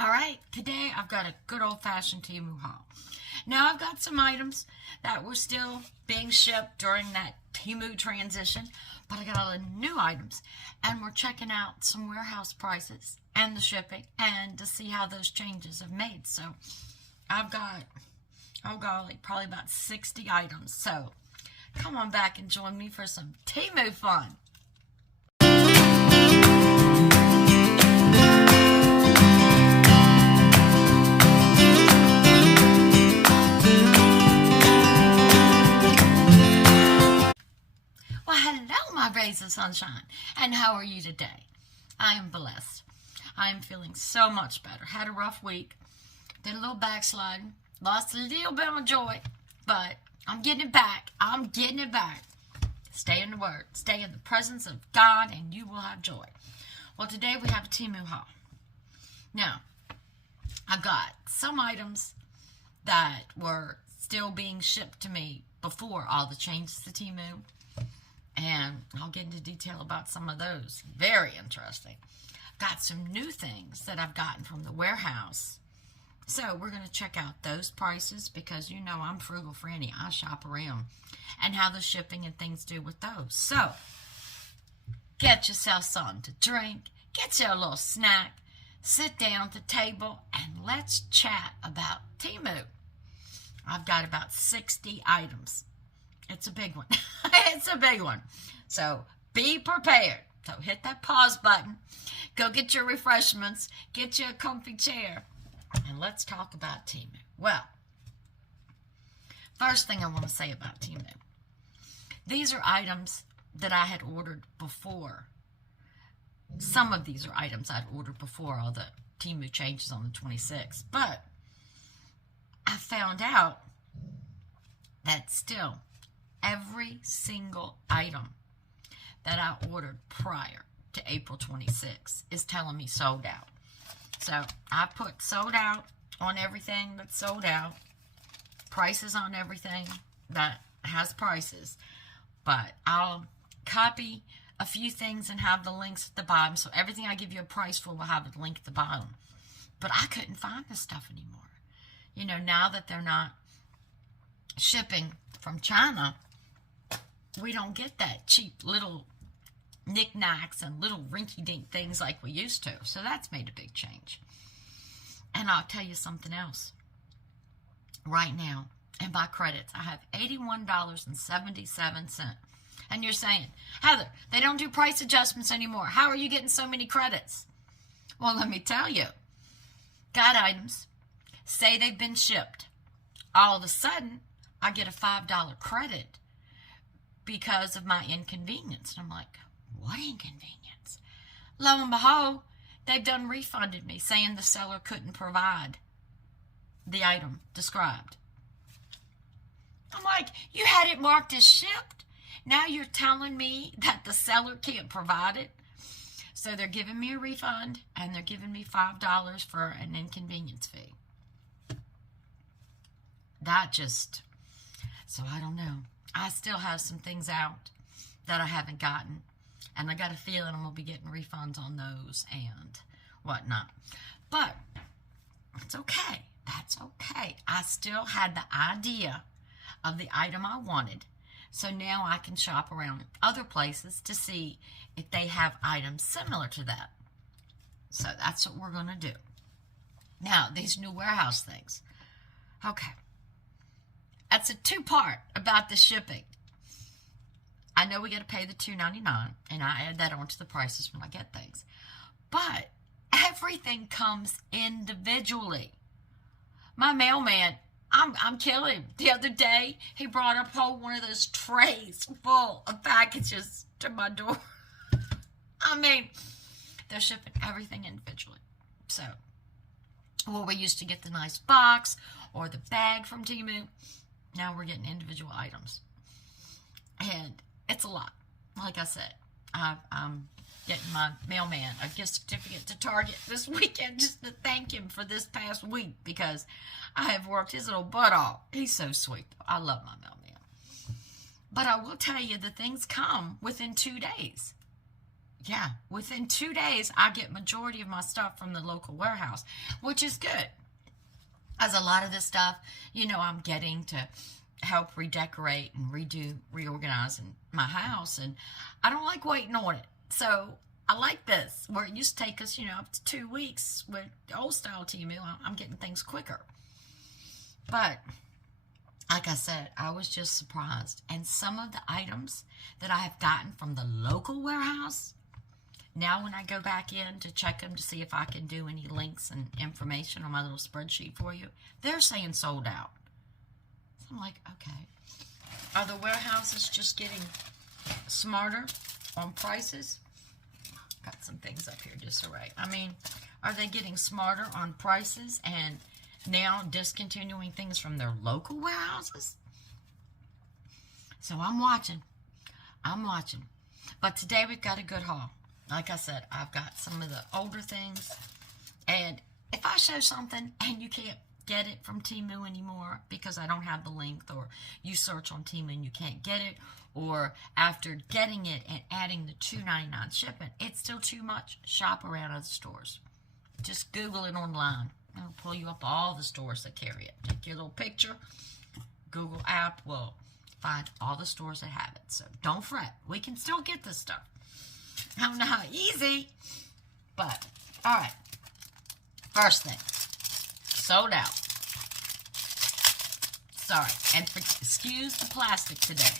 All right, today I've got a good old-fashioned Temu haul. Now I've got some items that were still being shipped during that Temu transition, but I got all the new items, and we're checking out some warehouse prices and the shipping and to see how those changes have made. So I've got, oh golly, probably about 60 items. So come on back and join me for some Temu fun. Hello, my rays of sunshine, and how are you today? I am blessed. I am feeling so much better. Had a rough week, did a little backsliding, lost a little bit of joy, but I'm getting it back. I'm getting it back. Stay in the Word. Stay in the presence of God, and you will have joy. Well, today we have a Temu haul. Now, I've got some items that were still being shipped to me before all the changes to Temu. And I'll get into detail about some of those. Very interesting. Got some new things that I've gotten from the warehouse. So we're going to check out those prices because you know I'm frugal Franny. I shop around. And how the shipping and things do with those. So get yourself something to drink. Get you a little snack. Sit down at the table and let's chat about Temu. I've got about 60 items. It's a big one. It's a big one. So be prepared. So hit that pause button. Go get your refreshments. Get you a comfy chair. And let's talk about Temu. Well, first thing I want to say about Temu. These are items that I had ordered before. Some of these are items I'd ordered before all the Temu changes on the 26th. But I found out that still every single item that I ordered prior to April 26th is telling me sold out. So I put sold out on everything that's sold out, prices on everything that has prices, but I'll copy a few things and have the links at the bottom. So everything I give you a price for will have a link at the bottom. But I couldn't find this stuff anymore. You know, now that they're not shipping from China, we don't get that cheap little knickknacks and little rinky-dink things like we used to. So that's made a big change. And I'll tell you something else. Right now, in my credits, I have $81.77. And you're saying, Heather, they don't do price adjustments anymore. How are you getting so many credits? Well, let me tell you. Got items. Say they've been shipped. All of a sudden, I get a $5 credit because of my inconvenience. And I'm like, what inconvenience? Lo and behold, they've done refunded me, saying the seller couldn't provide the item described. I'm like, you had it marked as shipped. Now you're telling me that the seller can't provide it? So they're giving me a refund, and they're giving me $5 for an inconvenience fee. So I don't know. I still have some things out that I haven't gotten, and I got a feeling I'm going to be getting refunds on those and whatnot. But it's okay. That's okay. I still had the idea of the item I wanted, so now I can shop around other places to see if they have items similar to that. So that's what we're going to do. Now, these new warehouse things. Okay. That's a two-part about the shipping. I know we got to pay the $2.99, and I add that onto the prices when I get things. But everything comes individually. My mailman, I'm killing him. The other day, he brought up one of those trays full of packages to my door. I mean, they're shipping everything individually. So, well, we used to get the nice box or the bag from Temu. Now we're getting individual items. And it's a lot. Like I said, I'm getting my mailman a gift certificate to Target this weekend just to thank him for this past week because I have worked his little butt off. He's so sweet. I love my mailman. But I will tell you, the things come within 2 days. yeah, within 2 days, I get majority of my stuff from the local warehouse, which is good. As a lot of this stuff, you know, I'm getting to help redecorate and reorganize in my house, and I don't like waiting on it. So I like this, where it used to take us, you know, up to 2 weeks with old style Temu. I'm getting things quicker. But like I said, I was just surprised. And some of the items that I have gotten from the local warehouse, now when I go back in to check them to see if I can do any links and information on my little spreadsheet for you, they're saying sold out. So I'm like, okay. Are the warehouses just getting smarter on prices? Got some things up here disarray. I mean, are they getting smarter on prices and now discontinuing things from their local warehouses? So I'm watching. But today we've got a good haul. Like I said, I've got some of the older things. And if I show something and you can't get it from Temu anymore because I don't have the link, or you search on Temu and you can't get it, or after getting it and adding the $2.99 shipping, it's still too much, shop around other stores. Just Google it online. It'll pull you up all the stores that carry it. Take your little picture. Google app will find all the stores that have it. So don't fret. We can still get this stuff. I don't know how easy, but all right. First thing, sold out. Sorry, and excuse the plastic today.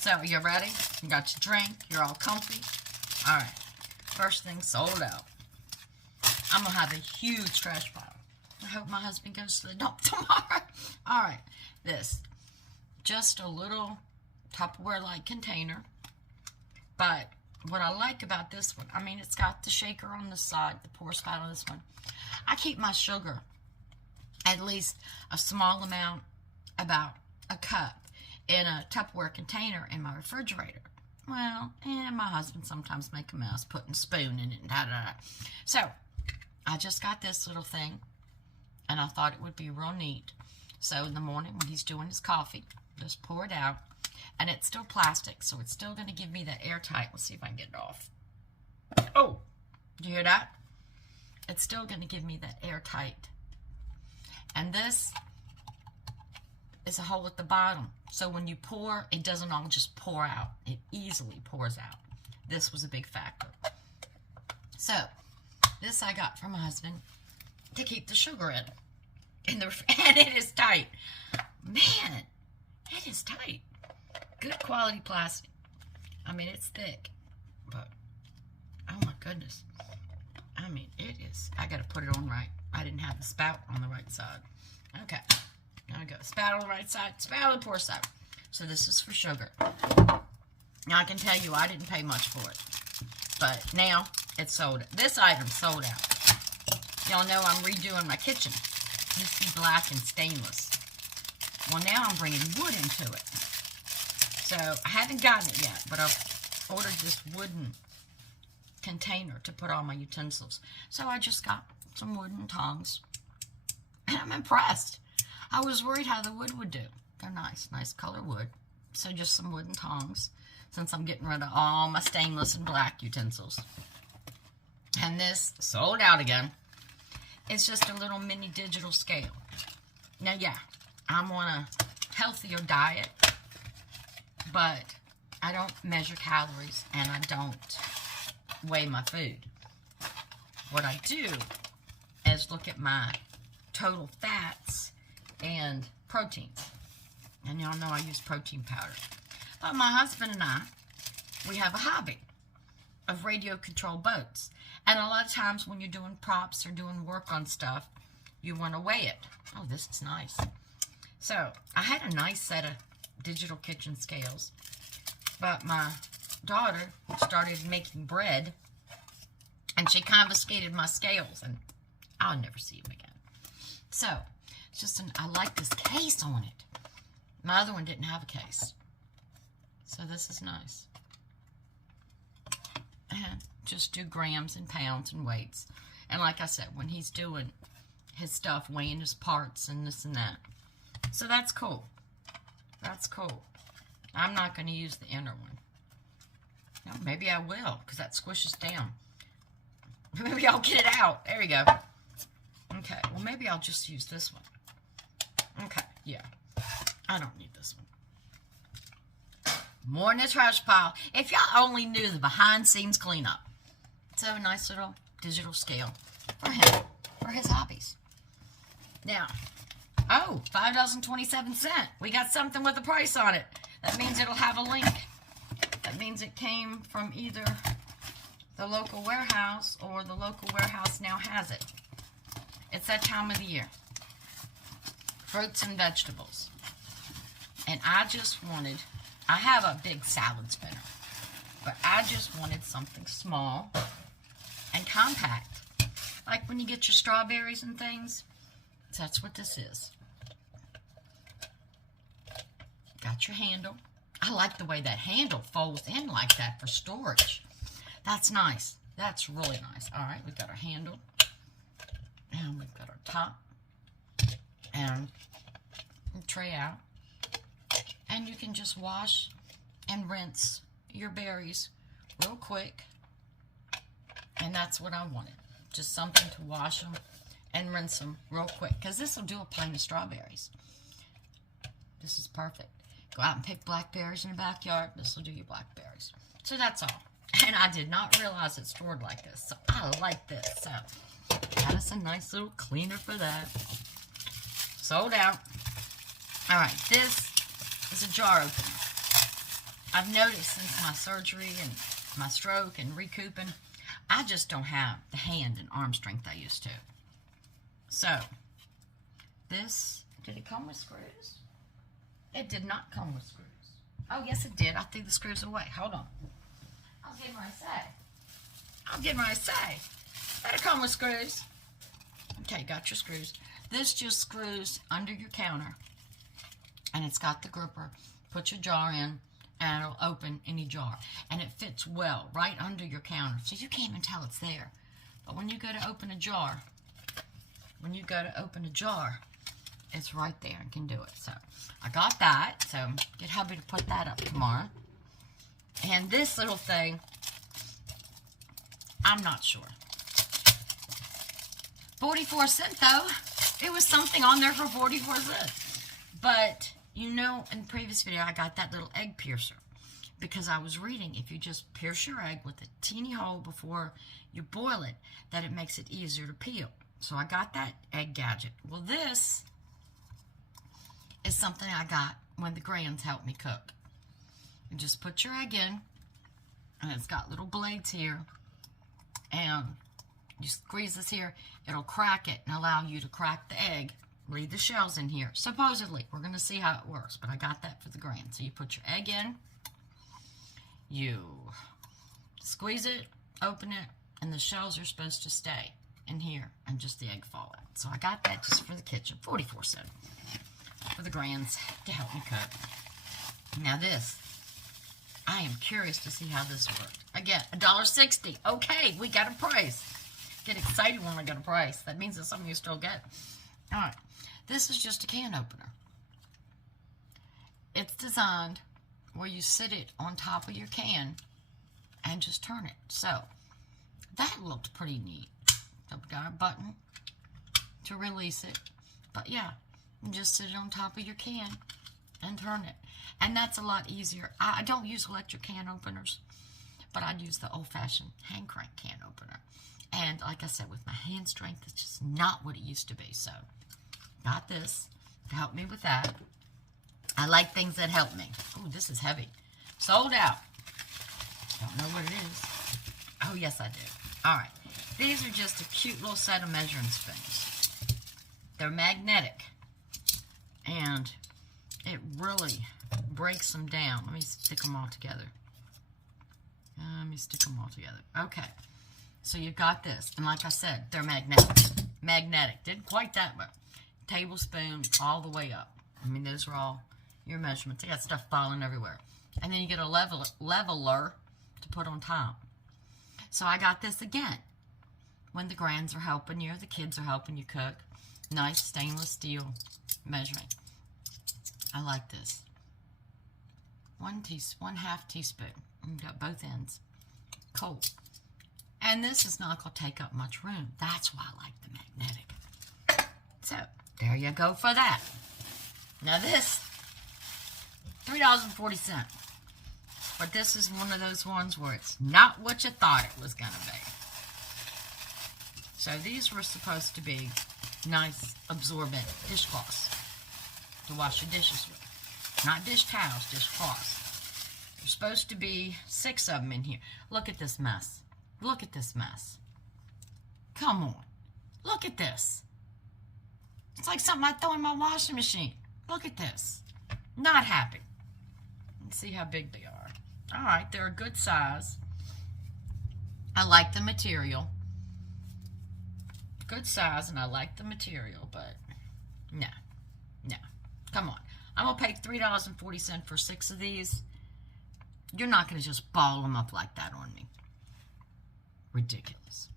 So you ready? You got your drink. You're all comfy. All right. First thing, sold out. I'm going to have a huge trash pile. I hope my husband goes to the dump tomorrow. All right. This. Just a little Tupperware-like container. But what I like about this one, I mean, it's got the shaker on the side, the pour spout on this one. I keep my sugar, at least a small amount, about a cup, in a Tupperware container in my refrigerator. Well, and my husband sometimes make a mess putting a spoon in it and da-da-da. So, I just got this little thing, and I thought it would be real neat. So in the morning when he's doing his coffee, just pour it out. And it's still plastic, so it's still going to give me that airtight. Let's see if I can get it off. Oh, did you hear that? It's still going to give me that airtight. And this is a hole at the bottom. So when you pour, it doesn't all just pour out. It easily pours out. This was a big factor. So, this I got from my husband to keep the sugar in. And it is tight. Man, it is tight. Good quality plastic. I mean, it's thick. But, oh my goodness. I mean, it is. I got to put it on right. I didn't have the spout on the right side. Okay. Now I go. Spout on the right side. Spout on the poor side. So this is for sugar. Now I can tell you I didn't pay much for it. But now it's sold. This item sold out. Y'all know I'm redoing my kitchen. It used to be black and stainless. Well, now I'm bringing wood into it. So I haven't gotten it yet, but I've ordered this wooden container to put all my utensils. So I just got some wooden tongs. And I'm impressed. I was worried how the wood would do. They're nice color wood. So just some wooden tongs, since I'm getting rid of all my stainless and black utensils. And this sold out again. It's just a little mini digital scale. Now, yeah, I'm on a healthier diet, but I don't measure calories and I don't weigh my food. What I do is look at my total fats and proteins. And y'all know I use protein powder. But my husband and I, we have a hobby of radio-controlled boats. And a lot of times when you're doing props or doing work on stuff, you want to weigh it. Oh, this is nice. So, I had a nice set of digital kitchen scales. But my daughter started making bread, and she confiscated my scales, and I'll never see them again. So, it's just I like this case on it. My other one didn't have a case. So this is nice. And just do grams and pounds and weights. And like I said, when he's doing his stuff, weighing his parts and this and that. So that's cool. That's cool. I'm not going to use the inner one. No, maybe I will, because that squishes down. Maybe I'll get it out. There we go. Okay, well, maybe I'll just use this one. Okay, yeah. I don't need this one. More in the trash pile. If y'all only knew the behind-scenes cleanup. So, a nice little digital scale for him, for his hobbies. Now, oh, $5.27. We got something with a price on it. That means it'll have a link. That means it came from either the local warehouse or the local warehouse now has it. It's that time of the year. Fruits and vegetables. And I just wanted, I have a big salad spinner, but I just wanted something small and compact. Like when you get your strawberries and things. So that's what this is. Got your handle. I like the way that handle folds in like that for storage. That's nice. That's really nice. All right, we've got our handle. And we've got our top. And tray out. And you can just wash and rinse your berries real quick. And that's what I wanted. Just something to wash them and rinse them real quick. Because this will do a pint of strawberries. This is perfect. Go out and pick blackberries in the backyard. This will do your blackberries. So that's all. And I did not realize it stored like this. So I like this. So got us a nice little cleaner for that. Sold out. All right. This is a jar opener. I've noticed since my surgery and my stroke and recouping, I just don't have the hand and arm strength I used to. So, this, did it come with screws? It did not come with screws. Oh, yes, it did. I threw the screws away. Hold on. I'll get what I say. I'll get what I say. Better come with screws. Okay, got your screws. This just screws under your counter. And it's got the gripper. Put your jar in, and it'll open any jar. And it fits well right under your counter. So you can't even tell it's there. But when you go to open a jar, it's right there and can do it. So I got that. So get hubby to put that up tomorrow. And this little thing, I'm not sure. 44 cents though. It was something on there for 44 cents. But you know, in the previous video, I got that little egg piercer. Because I was reading, if you just pierce your egg with a teeny hole before you boil it, that it makes it easier to peel. So I got that egg gadget. Well, this is something I got when the grands helped me cook. You just put your egg in, and it's got little blades here, and you squeeze this here, it'll crack it and allow you to crack the egg, leave the shells in here. Supposedly, we're going to see how it works, but I got that for the grands. So you put your egg in, you squeeze it, open it, and the shells are supposed to stay in here and just the egg fall out. So I got that just for the kitchen, 44 cents for the grands to help me cook. Now this, I am curious to see how this works. Again, $1.60. Okay, we got a price. Get excited when I get a price. That means it's something you still get. All right, this is just a can opener. It's designed where you sit it on top of your can and just turn it. So that looked pretty neat. So we got a button to release it. But yeah, you just sit it on top of your can and turn it. And that's a lot easier. I don't use electric can openers, but I'd use the old-fashioned hand crank can opener. And like I said, with my hand strength, it's just not what it used to be. So got this to help me with that. I like things that help me. Oh, this is heavy. Sold out. Don't know what it is. Oh, yes, I do. All right. These are just a cute little set of measuring spoons. They're magnetic. And it really breaks them down. Let me stick them all together. Okay. So you've got this. And like I said, they're magnetic. Magnetic. Didn't quite that much. Tablespoon all the way up. I mean, those are all your measurements. I got stuff falling everywhere. And then you get a leveler to put on top. So I got this again. When the grands are helping you, the kids are helping you cook. Nice stainless steel measuring. I like this. 1/2 teaspoon. You got both ends. Cool. And this is not going to take up much room. That's why I like the magnetic. So, there you go for that. Now this, $3.40. But this is one of those ones where it's not what you thought it was going to be. So these were supposed to be nice, absorbent dishcloths to wash your dishes with. Not dish towels, dishcloths. There's supposed to be 6 of them in here. Look at this mess. Look at this mess. Come on. Look at this. It's like something I throw in my washing machine. Look at this. Not happy. Let's see how big they are. All right, they're a good size. I like the material. Good size, and I like the material, but no. Come on. I'm going to pay $3.40 for 6 of these. You're not going to just ball them up like that on me. Ridiculous.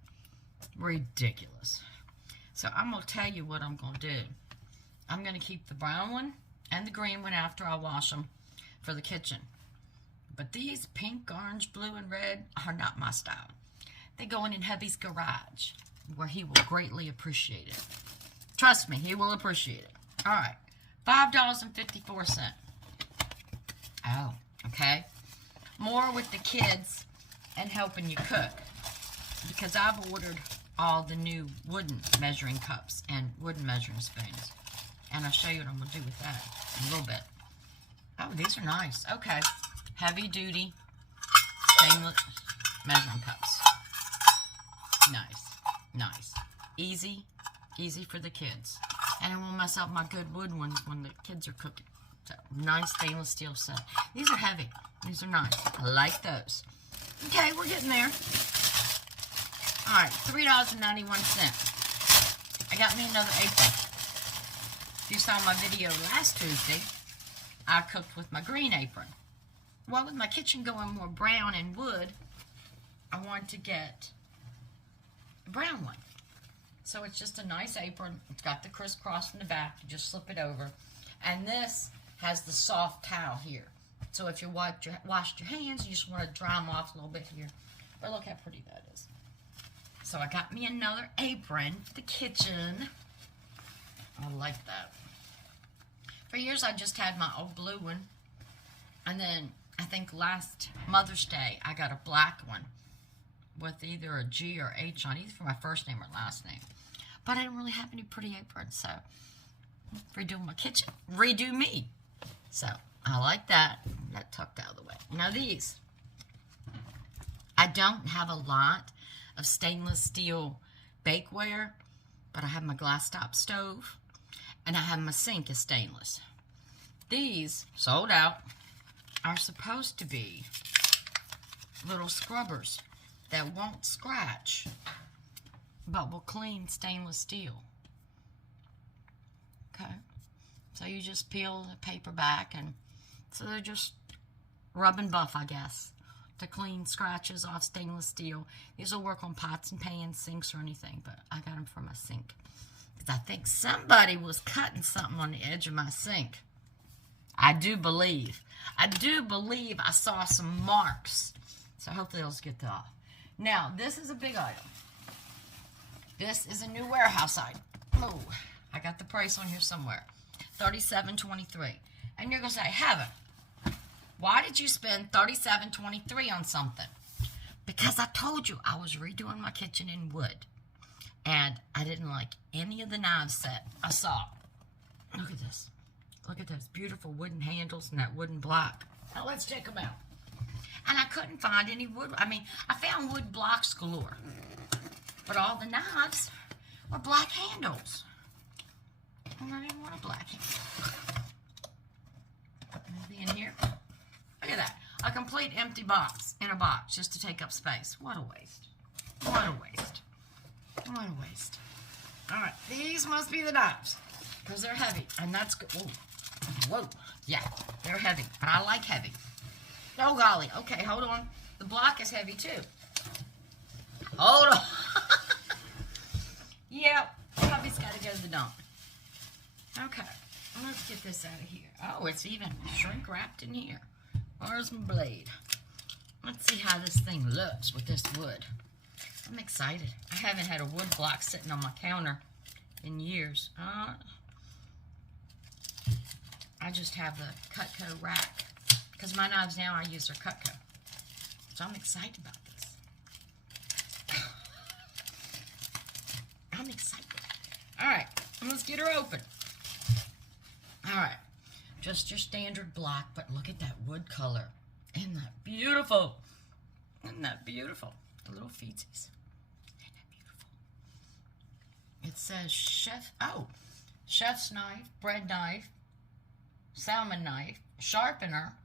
Ridiculous. So I'm going to tell you what I'm going to do. I'm going to keep the brown one and the green one after I wash them for the kitchen. But these pink, orange, blue, and red are not my style. They go in hubby's garage, where he will greatly appreciate it. Trust me, he will appreciate it. All right, $5.54. Oh, okay. More with the kids and helping you cook, because I've ordered all the new wooden measuring cups and wooden measuring spoons. And I'll show you what I'm going to do with that in a little bit. Oh, these are nice. Okay. Heavy duty stainless measuring cups. Nice. Easy for the kids. And it won't mess up my good wood ones when the kids are cooking. So, nice stainless steel set. These are heavy. These are nice. I like those. Okay, we're getting there. All right, $3.91. I got me another apron. If you saw my video last Tuesday, I cooked with my green apron. Well, with my kitchen going more brown and wood, I wanted to get a brown one. So it's just a nice apron. It's got the crisscross in the back. You just slip it over. And this has the soft towel here. So if you washed your hands, you just want to dry them off a little bit here. But look how pretty that is. So I got me another apron for the kitchen. I like that. For years, I just had my old blue one. And then I think last Mother's Day, I got a black one with either a G or H on, either for my first name or last name. But I didn't really have any pretty aprons, so redo my kitchen, redo me. So I like that. That tucked out of the way. Now these, I don't have a lot of stainless steel bakeware, but I have my glass top stove, and I have my sink is stainless. These, sold out, are supposed to be little scrubbers that won't scratch, but will clean stainless steel. Okay, so you just peel the paper back, and so they're just rub and buff, I guess, to clean scratches off stainless steel. These will work on pots and pans, sinks, or anything, but I got them for my sink. Because I think somebody was cutting something on the edge of my sink. I do believe I saw some marks. So hopefully they'll get that off. Now, this is a big item. This is a new warehouse item. Oh, I got the price on here somewhere. $37.23. And you're going to say, Heaven, why did you spend $37.23 on something? Because I told you I was redoing my kitchen in wood. And I didn't like any of the knives set I saw. Look at this. Look at those beautiful wooden handles and that wooden block. Now let's check them out. And I couldn't find any wood. I mean, I found wood blocks galore. But all the knives were black handles. And I didn't want a black handle. Maybe in here. Look at that. A complete empty box in a box just to take up space. What a waste. What a waste. What a waste. All right. These must be the knives. Because they're heavy. And that's good. Whoa. Whoa. Yeah. They're heavy. But I like heavy. Oh, golly. Okay, hold on. The block is heavy, too. Hold on. Yep. Hubby's got to go to the dump. Okay. Let's get this out of here. Oh, it's even shrink wrapped in here. Where's my blade? Let's see how this thing looks with this wood. I'm excited. I haven't had a wood block sitting on my counter in years. I just have the Cutco rack. Because my knives now, I use their Cutco. So I'm excited about this. I'm excited. Alright, let's get her open. Alright, just your standard block, but look at that wood color. Isn't that beautiful? Isn't that beautiful? The little feetsies. Isn't that beautiful? It says chef's knife, bread knife, salmon knife, sharpener,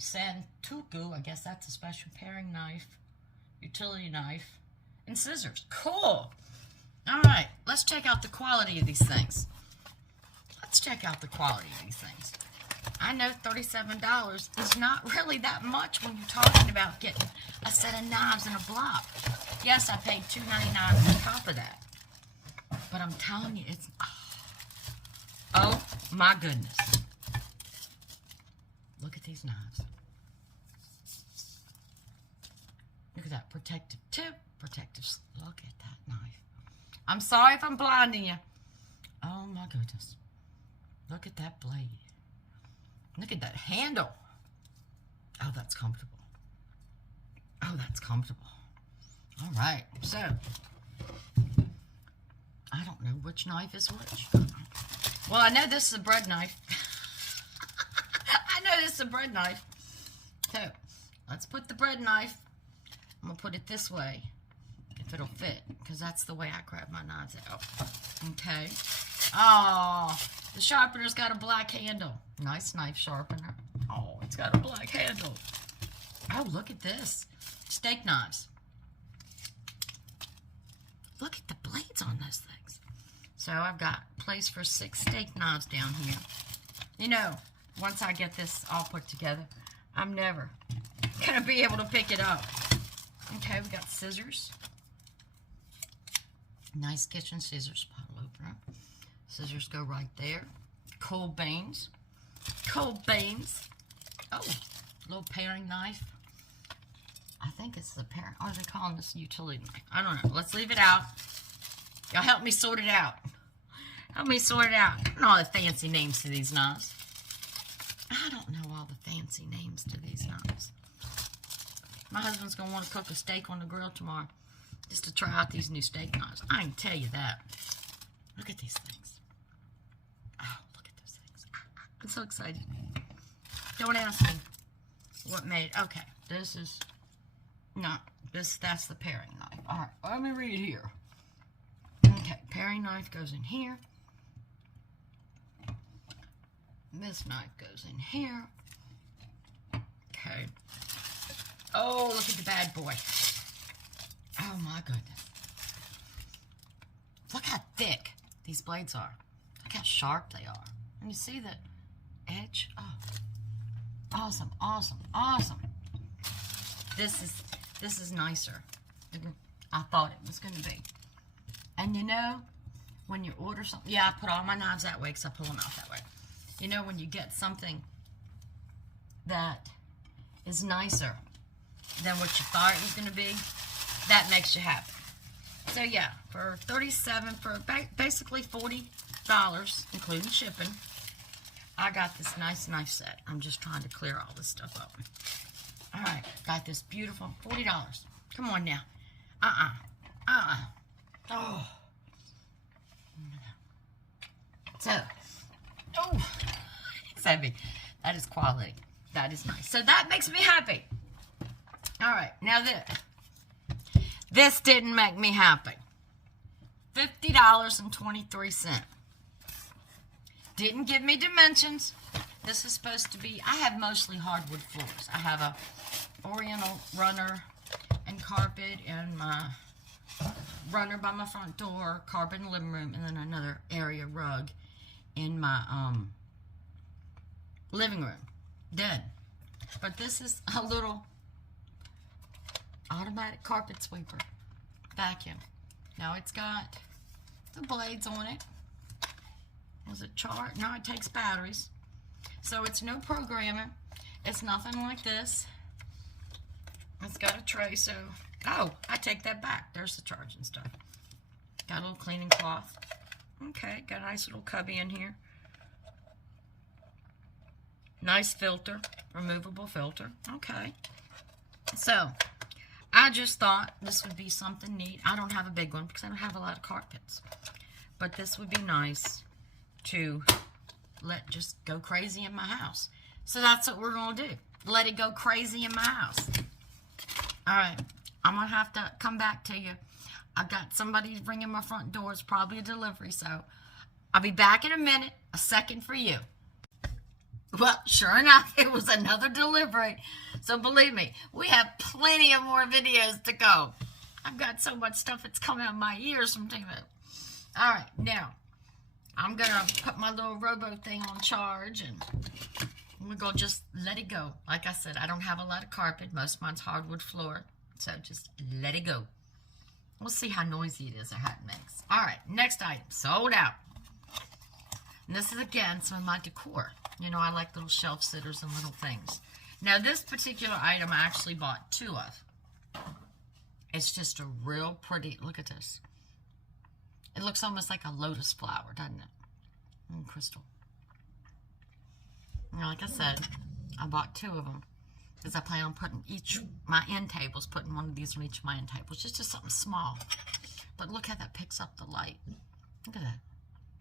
santoku, I guess that's a special paring knife, utility knife, and scissors. Cool. All right, let's check out the quality of these things. Let's check out the quality of these things. I know $37 is not really that much when you're talking about getting a set of knives and a block. Yes, I paid $2.99 on top of that. But I'm telling you, it's... Oh, my goodness. Look at these knives. Look at that protective tip, protective... Look at that knife. I'm sorry if I'm blinding you. Oh, my goodness. Look at that blade. Look at that handle. Oh, that's comfortable. Oh, that's comfortable. All right, so I don't know which knife is which. Well, I know this is a bread knife. I know this is a bread knife. So let's put the bread knife. I'm going to put it this way, if it'll fit, because that's the way I grab my knives out. Okay. Oh, the sharpener's got a black handle. Nice knife sharpener. Oh, it's got a black handle. Oh, look at this. Steak knives. Look at the blades on those things. So I've got place for 6 steak knives down here. You know, once I get this all put together, I'm never going to be able to pick it up. Okay, we got scissors. Nice kitchen scissors, bottle opener. Scissors go right there. Cold beans. Cold beans. Oh, little paring knife. I think it's the paring. Or are they calling this utility knife? I don't know. Let's leave it out. Y'all help me sort it out. Help me sort it out. I don't know all the fancy names to these knives. I don't know all the fancy names to these knives. My husband's going to want to cook a steak on the grill tomorrow just to try out these new steak knives. I can tell you that. Look at these things. Oh, look at those things. I'm so excited. Don't ask me what made. Okay, this is not this. That's the paring knife. All right, let me read here. Okay, paring knife goes in here. This knife goes in here. Okay. Oh, look at the bad boy. Oh my goodness. Look how thick these blades are. Look how sharp they are. And you see the edge? Oh. Awesome, awesome, awesome. This is nicer than I thought it was going to be. And you know, when you order something, yeah, I put all my knives that way because I pull them out that way. You know, when you get something that is nicer than what you thought it was going to be, that makes you happy. So yeah, for $37, for basically $40, including shipping, I got this nice knife set. I'm just trying to clear all this stuff up. All right, got this beautiful $40. Come on now. Oh. So, oh, it's heavy. That is quality. That is nice. So that makes me happy. All right, now this didn't make me happy. $50.23. Didn't give me dimensions. This is supposed to be, I have mostly hardwood floors. I have a oriental runner and carpet and my runner by my front door, carpet in the living room, and then another area rug in my living room. Dead. But this is a little automatic carpet sweeper vacuum. Now it's got the blades on it. Does it charge? No, it takes batteries. So it's no programming. It's nothing like this. It's got a tray, so... Oh, I take that back. There's the charging stuff. Got a little cleaning cloth. Okay, got a nice little cubby in here. Nice filter, removable filter. Okay. So, I just thought this would be something neat. I don't have a big one because I don't have a lot of carpets. But this would be nice to let just go crazy in my house. So that's what we're going to do. Let it go crazy in my house. All right. I'm going to have to come back to you. I've got somebody ringing my front door. It's probably a delivery, so I'll be back in a minute. A second for you. Well, sure enough, it was another delivery. So believe me, we have plenty of more videos to go. I've got so much stuff that's coming out of my ears from Temu. All right, now, I'm going to put my little robo thing on charge, and we're going to just let it go. Like I said, I don't have a lot of carpet. Most of mine's hardwood floor, so just let it go. We'll see how noisy it is or how it makes. All right, next item, sold out. And this is, again, some of my decor. You know, I like little shelf sitters and little things. Now, this particular item I actually bought 2 of. It's just a real pretty, look at this. It looks almost like a lotus flower, doesn't it? Crystal. Now, like I said, I bought 2 of them. Because I plan on putting my end tables, putting one of these on each of my end tables. Just something small. But look how that picks up the light. Look at that.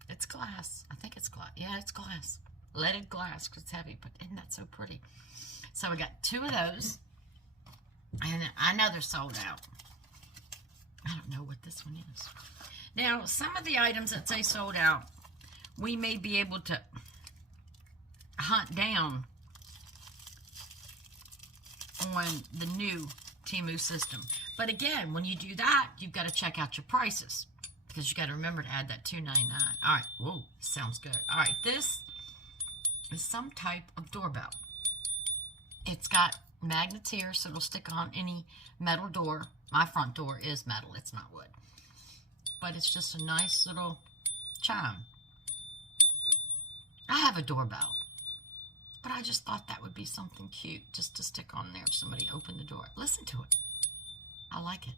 It's glass. I think it's glass. Yeah, it's glass. Leaded glass because it's heavy, but isn't that so pretty? So we got 2 of those, and I know they're sold out. I don't know what this one is. Now, some of the items that say sold out, we may be able to hunt down on the new Temu system. But again, when you do that, you've got to check out your prices because you got to remember to add that $2.99. All right, whoa, sounds good. All right, this is some type of doorbell. It's got magnets here, so it'll stick on any metal door. My front door is metal, it's not wood. But it's just a nice little chime. I have a doorbell, but I just thought that would be something cute just to stick on there if somebody opened the door. Listen to it. I like it.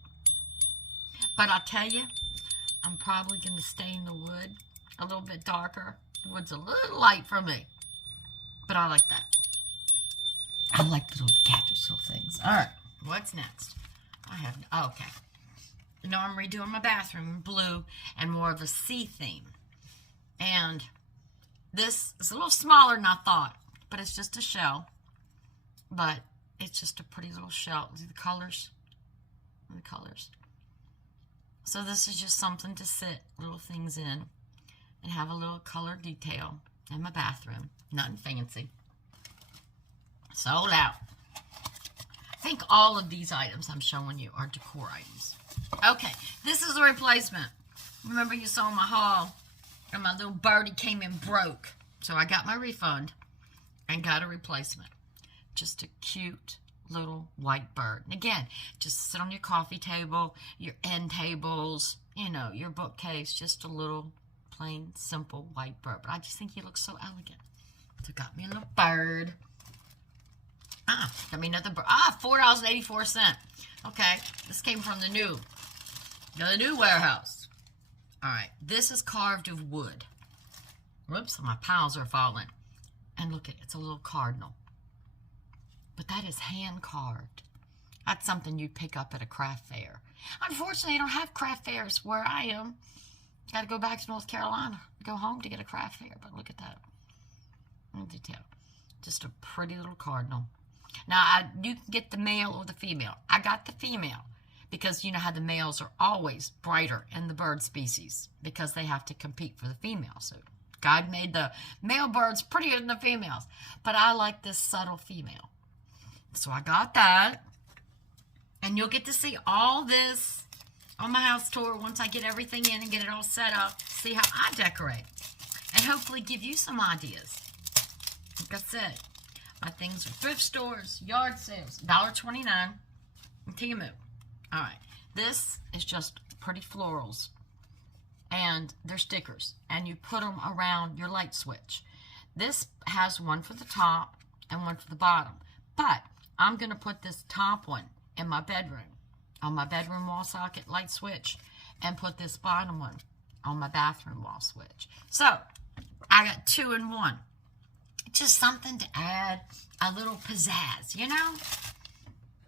But I'll tell you, I'm probably going to stain the wood a little bit darker. The wood's a little light for me. But I like that. I like the little gadgets, little things. All right, what's next? Okay. Now I'm redoing my bathroom in blue and more of a sea theme. And this is a little smaller than I thought, but it's just a shell. But it's just a pretty little shell. See the colors? The colors. So this is just something to sit little things in and have a little color detail in my bathroom. Nothing fancy. Sold out. I think all of these items I'm showing you are decor items. Okay, this is a replacement. Remember you saw my haul and my little birdie came in broke. So I got my refund and got a replacement. Just a cute little white bird. And again, just sit on your coffee table, your end tables, you know, your bookcase, just a little plain, simple white bird. But I just think he looks so elegant. So got me a little bird. Got me another bird. $4.84. Okay, this came from the new warehouse. All right, this is carved of wood. Whoops, my piles are falling. And look at it, it's a little cardinal. But that is hand carved. That's something you'd pick up at a craft fair. Unfortunately, they don't have craft fairs where I am. Got to go back to North Carolina, go home to get a craft fair. But look at that. Detail. Just a pretty little cardinal. Now, you can get the male or the female. I got the female because you know how the males are always brighter in the bird species because they have to compete for the female. So God made the male birds prettier than the females. But I like this subtle female. So I got that. And you'll get to see all this on my house tour once I get everything in and get it all set up. See how I decorate. And hopefully give you some ideas. Like I said, my things are thrift stores, yard sales, $1.29, and Temu. All right, this is just pretty florals, and they're stickers, and you put them around your light switch. This has one for the top and one for the bottom, but I'm going to put this top one in my bedroom, on my bedroom wall socket light switch, and put this bottom one on my bathroom wall switch. So I got 2 in 1. Just something to add a little pizzazz, you know?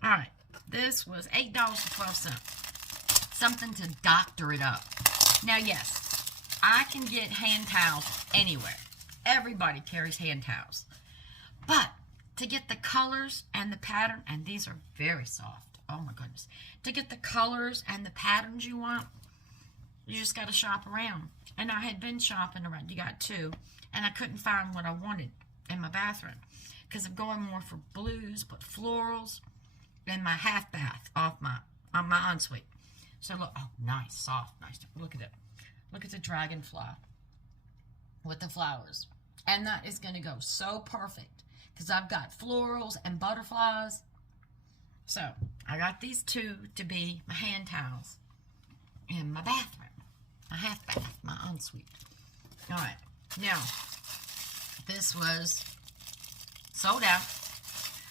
All right, this was $8.12. Something to doctor it up. Now, yes, I can get hand towels anywhere. Everybody carries hand towels. But to get the colors and the pattern, and these are very soft. Oh my goodness. To get the colors and the patterns you want, you just got to shop around. And I had been shopping around. You got 2. And I couldn't find what I wanted in my bathroom. Because I'm going more for blues, but florals, and my half bath on my ensuite. So look, oh, nice, soft, nice. Look at it. Look at the dragonfly with the flowers. And that is going to go so perfect because I've got florals and butterflies. So I got these 2 to be my hand towels in my bathroom, my half bath, my ensuite. All right, now this was sold out,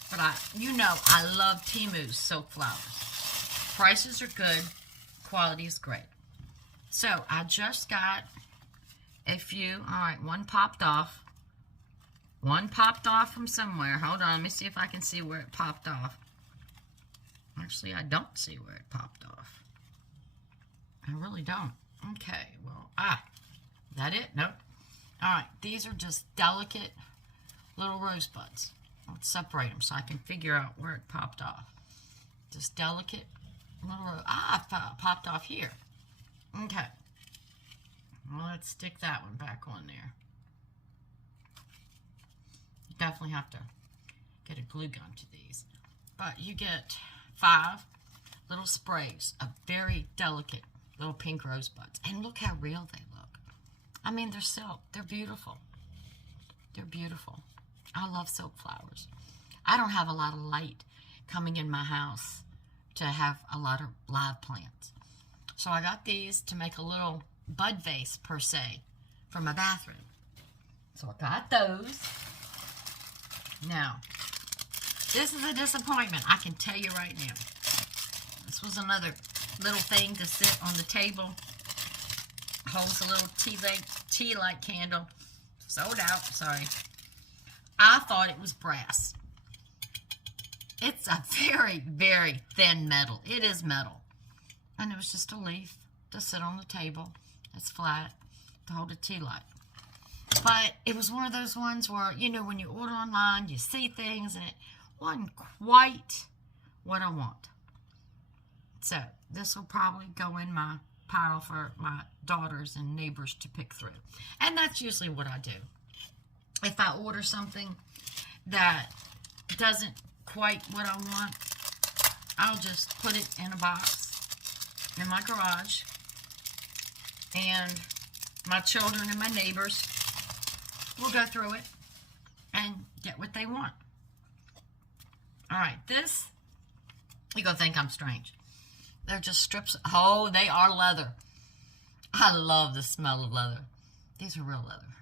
but I love Temu's silk flowers. Prices are good, quality is great. So I just got a few. All right, one popped off. One popped off from somewhere. Hold on, let me see if I can see where it popped off. Actually, I don't see where it popped off. I really don't. Okay, well, that it? Nope. All right, these are just delicate little rosebuds. Let's separate them so I can figure out where it popped off. Just delicate little it popped off here. Okay. Well, let's stick that one back on there. You definitely have to get a glue gun to these. But you get 5 little sprays of very delicate little pink rosebuds. And look how real they look. I mean, they're silk. They're beautiful. They're beautiful. I love silk flowers. I don't have a lot of light coming in my house to have a lot of live plants. So I got these to make a little bud vase, per se, for my bathroom. So I got those. Now, this is a disappointment, I can tell you right now. This was another little thing to sit on the table. Holds a little Tealight Candle. Sold out, sorry. I thought it was brass. It's a very, very thin metal. It is metal. And it was just a leaf to sit on the table. It's flat to hold a tea light. But it was one of those ones where, you know, when you order online, you see things and it wasn't quite what I want. So this will probably go in my pile for my daughters and neighbors to pick through. And that's usually what I do. If I order something that doesn't quite what I want, I'll just put it in a box in my garage, and my children and my neighbors will go through it and get what they want. All right, this, you're going to think I'm strange. They're just strips. Oh, they are leather. I love the smell of leather. These are real leather.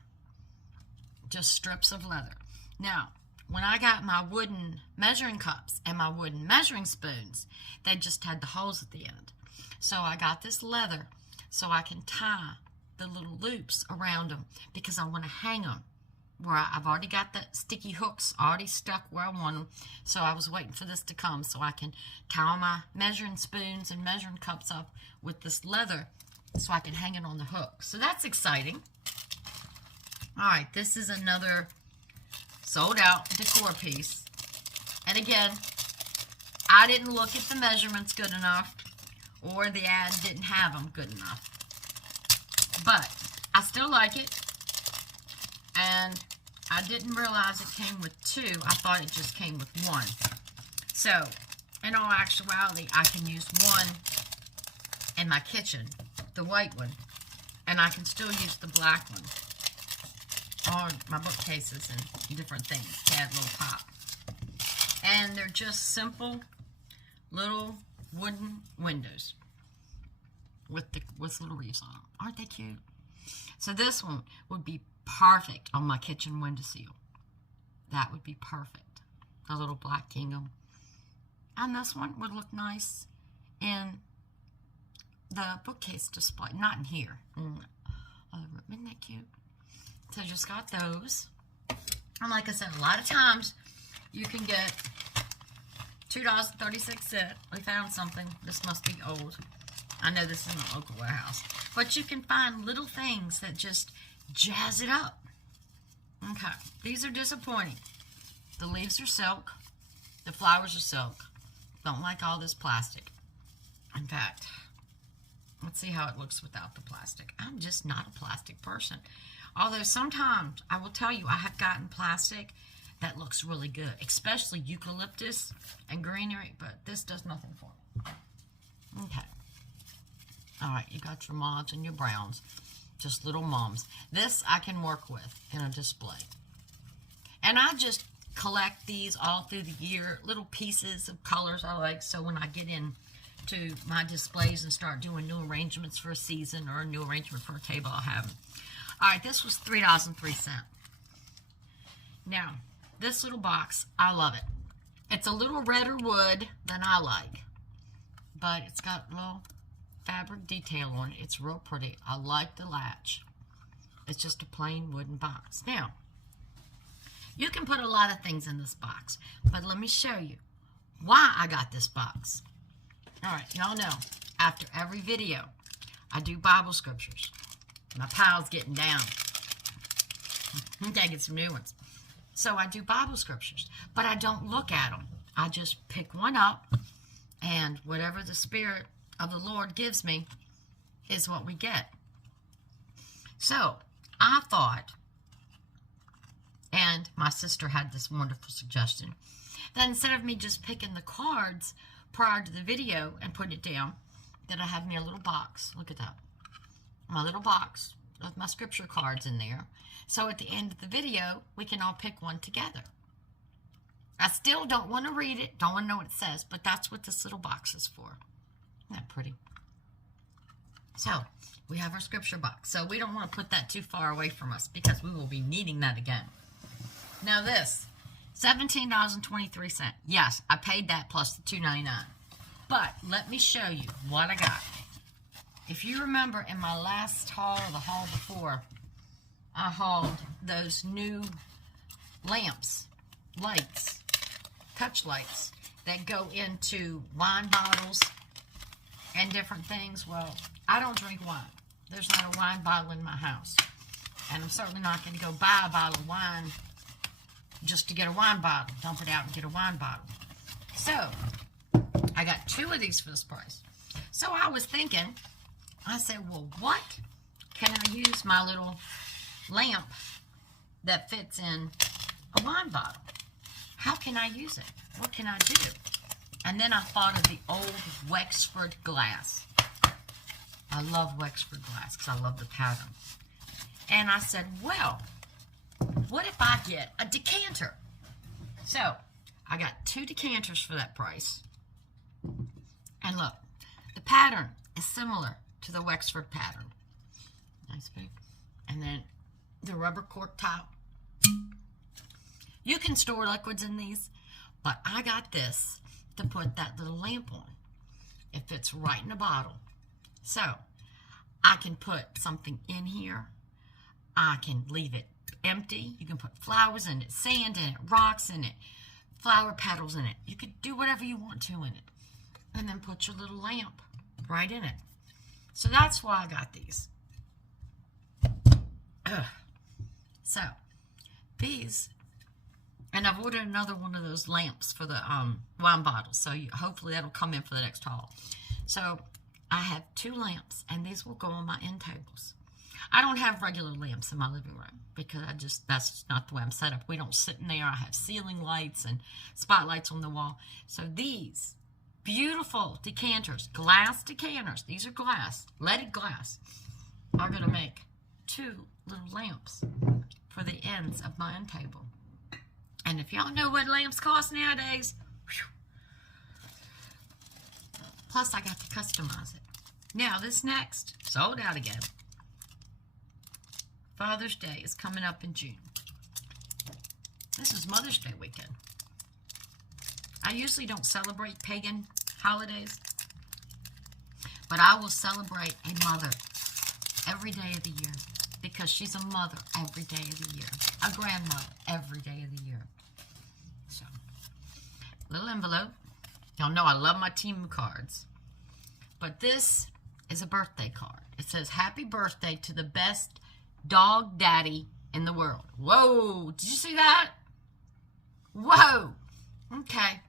Just strips of leather. Now, when I got my wooden measuring cups and my wooden measuring spoons, they just had the holes at the end. So I got this leather so I can tie the little loops around them because I want to hang them where I've already got the sticky hooks already stuck where I want them. So I was waiting for this to come so I can tie all my measuring spoons and measuring cups up with this leather so I can hang it on the hook. So that's exciting. All right, this is another sold out decor piece. And again, I didn't look at the measurements good enough, or the ad didn't have them good enough. But I still like it. And I didn't realize it came with 2. I thought it just came with 1. So, in all actuality, I can use 1 in my kitchen, the white one, and I can still use the black one on my bookcases and different things to add a little pop. And they're just simple little wooden windows with little wreaths on them. Aren't they cute? So this one would be perfect on my kitchen windowsill. That would be perfect. A little black gingham. And this one would look nice in the bookcase display. Not in here. Isn't that cute? So I just got those. And like I said, a lot of times you can get $2.36. We found something. This must be old. I know this isn't a local warehouse. But you can find little things that just jazz it up. Okay. These are disappointing. The leaves are silk. The flowers are silk. Don't like all this plastic. In fact, let's see how it looks without the plastic. I'm just not a plastic person. Although sometimes, I will tell you, I have gotten plastic that looks really good. Especially eucalyptus and greenery. But this does nothing for me. Okay. Alright, you got your mauves and your browns. Just little mums. This I can work with in a display. And I just collect these all through the year. Little pieces of colors I like. So when I get into my displays and start doing new arrangements for a season or a new arrangement for a table, I'll have them. Alright, this was $3.03. Now, this little box, I love it. It's a little redder wood than I like. But it's got a little fabric detail on it. It's real pretty. I like the latch. It's just a plain wooden box. Now, you can put a lot of things in this box, but let me show you why I got this box. Alright, y'all know, after every video, I do Bible scriptures. My pile's getting down. Gotta get some new ones. So I do Bible scriptures, but I don't look at them. I just pick one up, and whatever the Spirit of the Lord gives me is what we get. So I thought, and my sister had this wonderful suggestion, that instead of me just picking the cards prior to the video and putting it down, that I have me a little box. Look at that. My little box with my scripture cards in there. So at the end of the video, we can all pick one together. I still don't want to read it, don't want to know what it says, but that's what this little box is for. Isn't that pretty? So, we have our scripture box. So, we don't want to put that too far away from us because we will be needing that again. Now this, $17.23. Yes, I paid that plus the $2.99. But, let me show you what I got. If you remember in my last haul or the haul before, I hauled those new lamps, lights, touch lights that go into wine bottles and different things. Well, I don't drink wine. There's not a wine bottle in my house. And I'm certainly not going to go buy a bottle of wine just to get a wine bottle. Dump it out and get a wine bottle. So, I got 2 of these for this price. So I was thinking, I said, well, what can I use my little lamp that fits in a wine bottle? How can I use it? What can I do? And then I thought of the old Wexford glass. I love Wexford glass because I love the pattern. And I said, well, what if I get a decanter? So, I got 2 decanters for that price. And look, the pattern is similar to the Wexford pattern. Nice big. And then the rubber cork top. You can store liquids in these, but I got this to put that little lamp on. It fits right in a bottle. So, I can put something in here. I can leave it empty. You can put flowers in it, sand in it, rocks in it, flower petals in it. You could do whatever you want to in it. And then put your little lamp right in it. So that's why I got these. So, these, and I've ordered another one of those lamps for the wine bottles. So hopefully that'll come in for the next haul. So, I have 2 lamps, and these will go on my end tables. I don't have regular lamps in my living room because that's just not the way I'm set up. We don't sit in there. I have ceiling lights and spotlights on the wall. So these beautiful decanters, glass decanters, these are glass, leaded glass, are going to make 2 little lamps for the ends of my end table. And if y'all know what lamps cost nowadays, whew, plus I got to customize it. Now this next, sold out again. Father's Day is coming up in June. This is Mother's Day weekend. I usually don't celebrate pagan holidays, but I will celebrate a mother every day of the year because she's a mother every day of the year, a grandmother every day of the year. So, little envelope. Y'all know I love my Temu cards, but this is a birthday card. It says, happy birthday to the best dog daddy in the world. Whoa, did you see that? Whoa. Okay.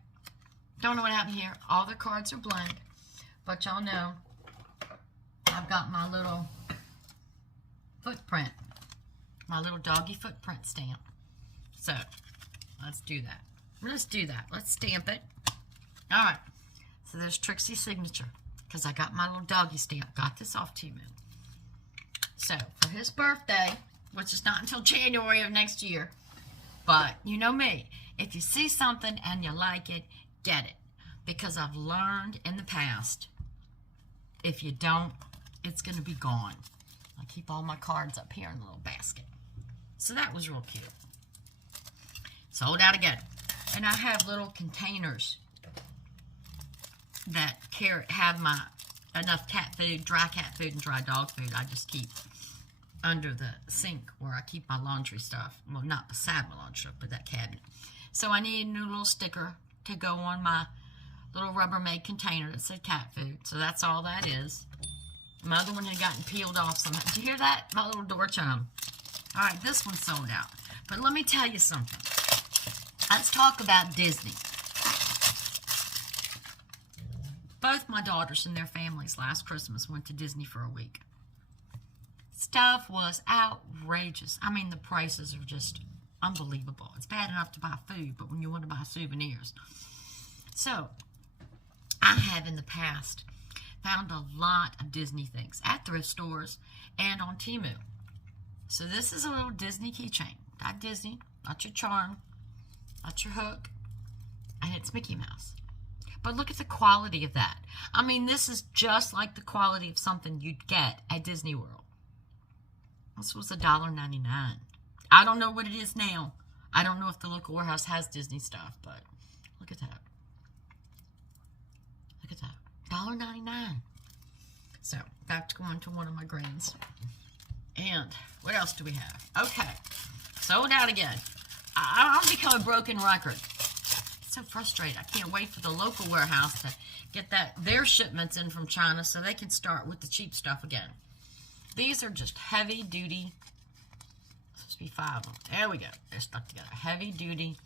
Don't know what happened here. All the cards are blank, but y'all know I've got my little footprint, my little doggy footprint stamp. So, let's do that. Let's do that. Let's stamp it. All right. So, there's Trixie's signature because I got my little doggy stamp. Got this off Temu. So, for his birthday, which is not until January of next year, but you know me. If you see something and you like it, get it. Because I've learned in the past, if you don't, it's going to be gone. I keep all my cards up here in a little basket. So that was real cute. Sold out again. And I have little containers that have my enough cat food, dry cat food, and dry dog food. I just keep under the sink where I keep my laundry stuff. Well, not beside my laundry stuff, but that cabinet. So I need a new little sticker to go on my little Rubbermaid container that said cat food. So that's all that is. My other one had gotten peeled off somehow. Did you hear that? My little door chime. All right, this one's sold out. But let me tell you something. Let's talk about Disney. Both my daughters and their families last Christmas went to Disney for a week. Stuff was outrageous. I mean, the prices are just unbelievable. It's bad enough to buy food, but when you want to buy souvenirs. So, I have in the past found a lot of Disney things at thrift stores and on Temu. So this is a little Disney keychain. Not Disney, not your charm, not your hook, and it's Mickey Mouse. But look at the quality of that. I mean, this is just like the quality of something you'd get at Disney World. This was $1.99. I don't know what it is now. I don't know if the local warehouse has Disney stuff, but look at that. Look at that. $1.99. So, back to going to one of my greens. And what else do we have? Okay. Sold out again. I'll become a broken record. It's so frustrating. I can't wait for the local warehouse to get their shipments in from China so they can start with the cheap stuff again. These are just heavy-duty, supposed to be 5 of them. There we go. They're stuck together. Heavy-duty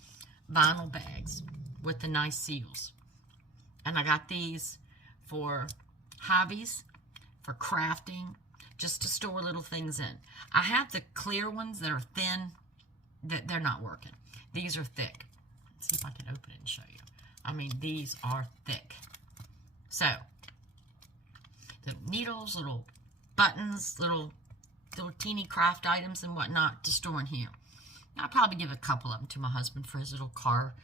vinyl bags with the nice seals. And I got these for hobbies, for crafting, just to store little things in. I have the clear ones that are thin, that they're not working. These are thick. Let's see if I can open it and show you. I mean, these are thick. So, little needles, little buttons, little teeny craft items and whatnot to store in here. I'll probably give a couple of them to my husband for his little car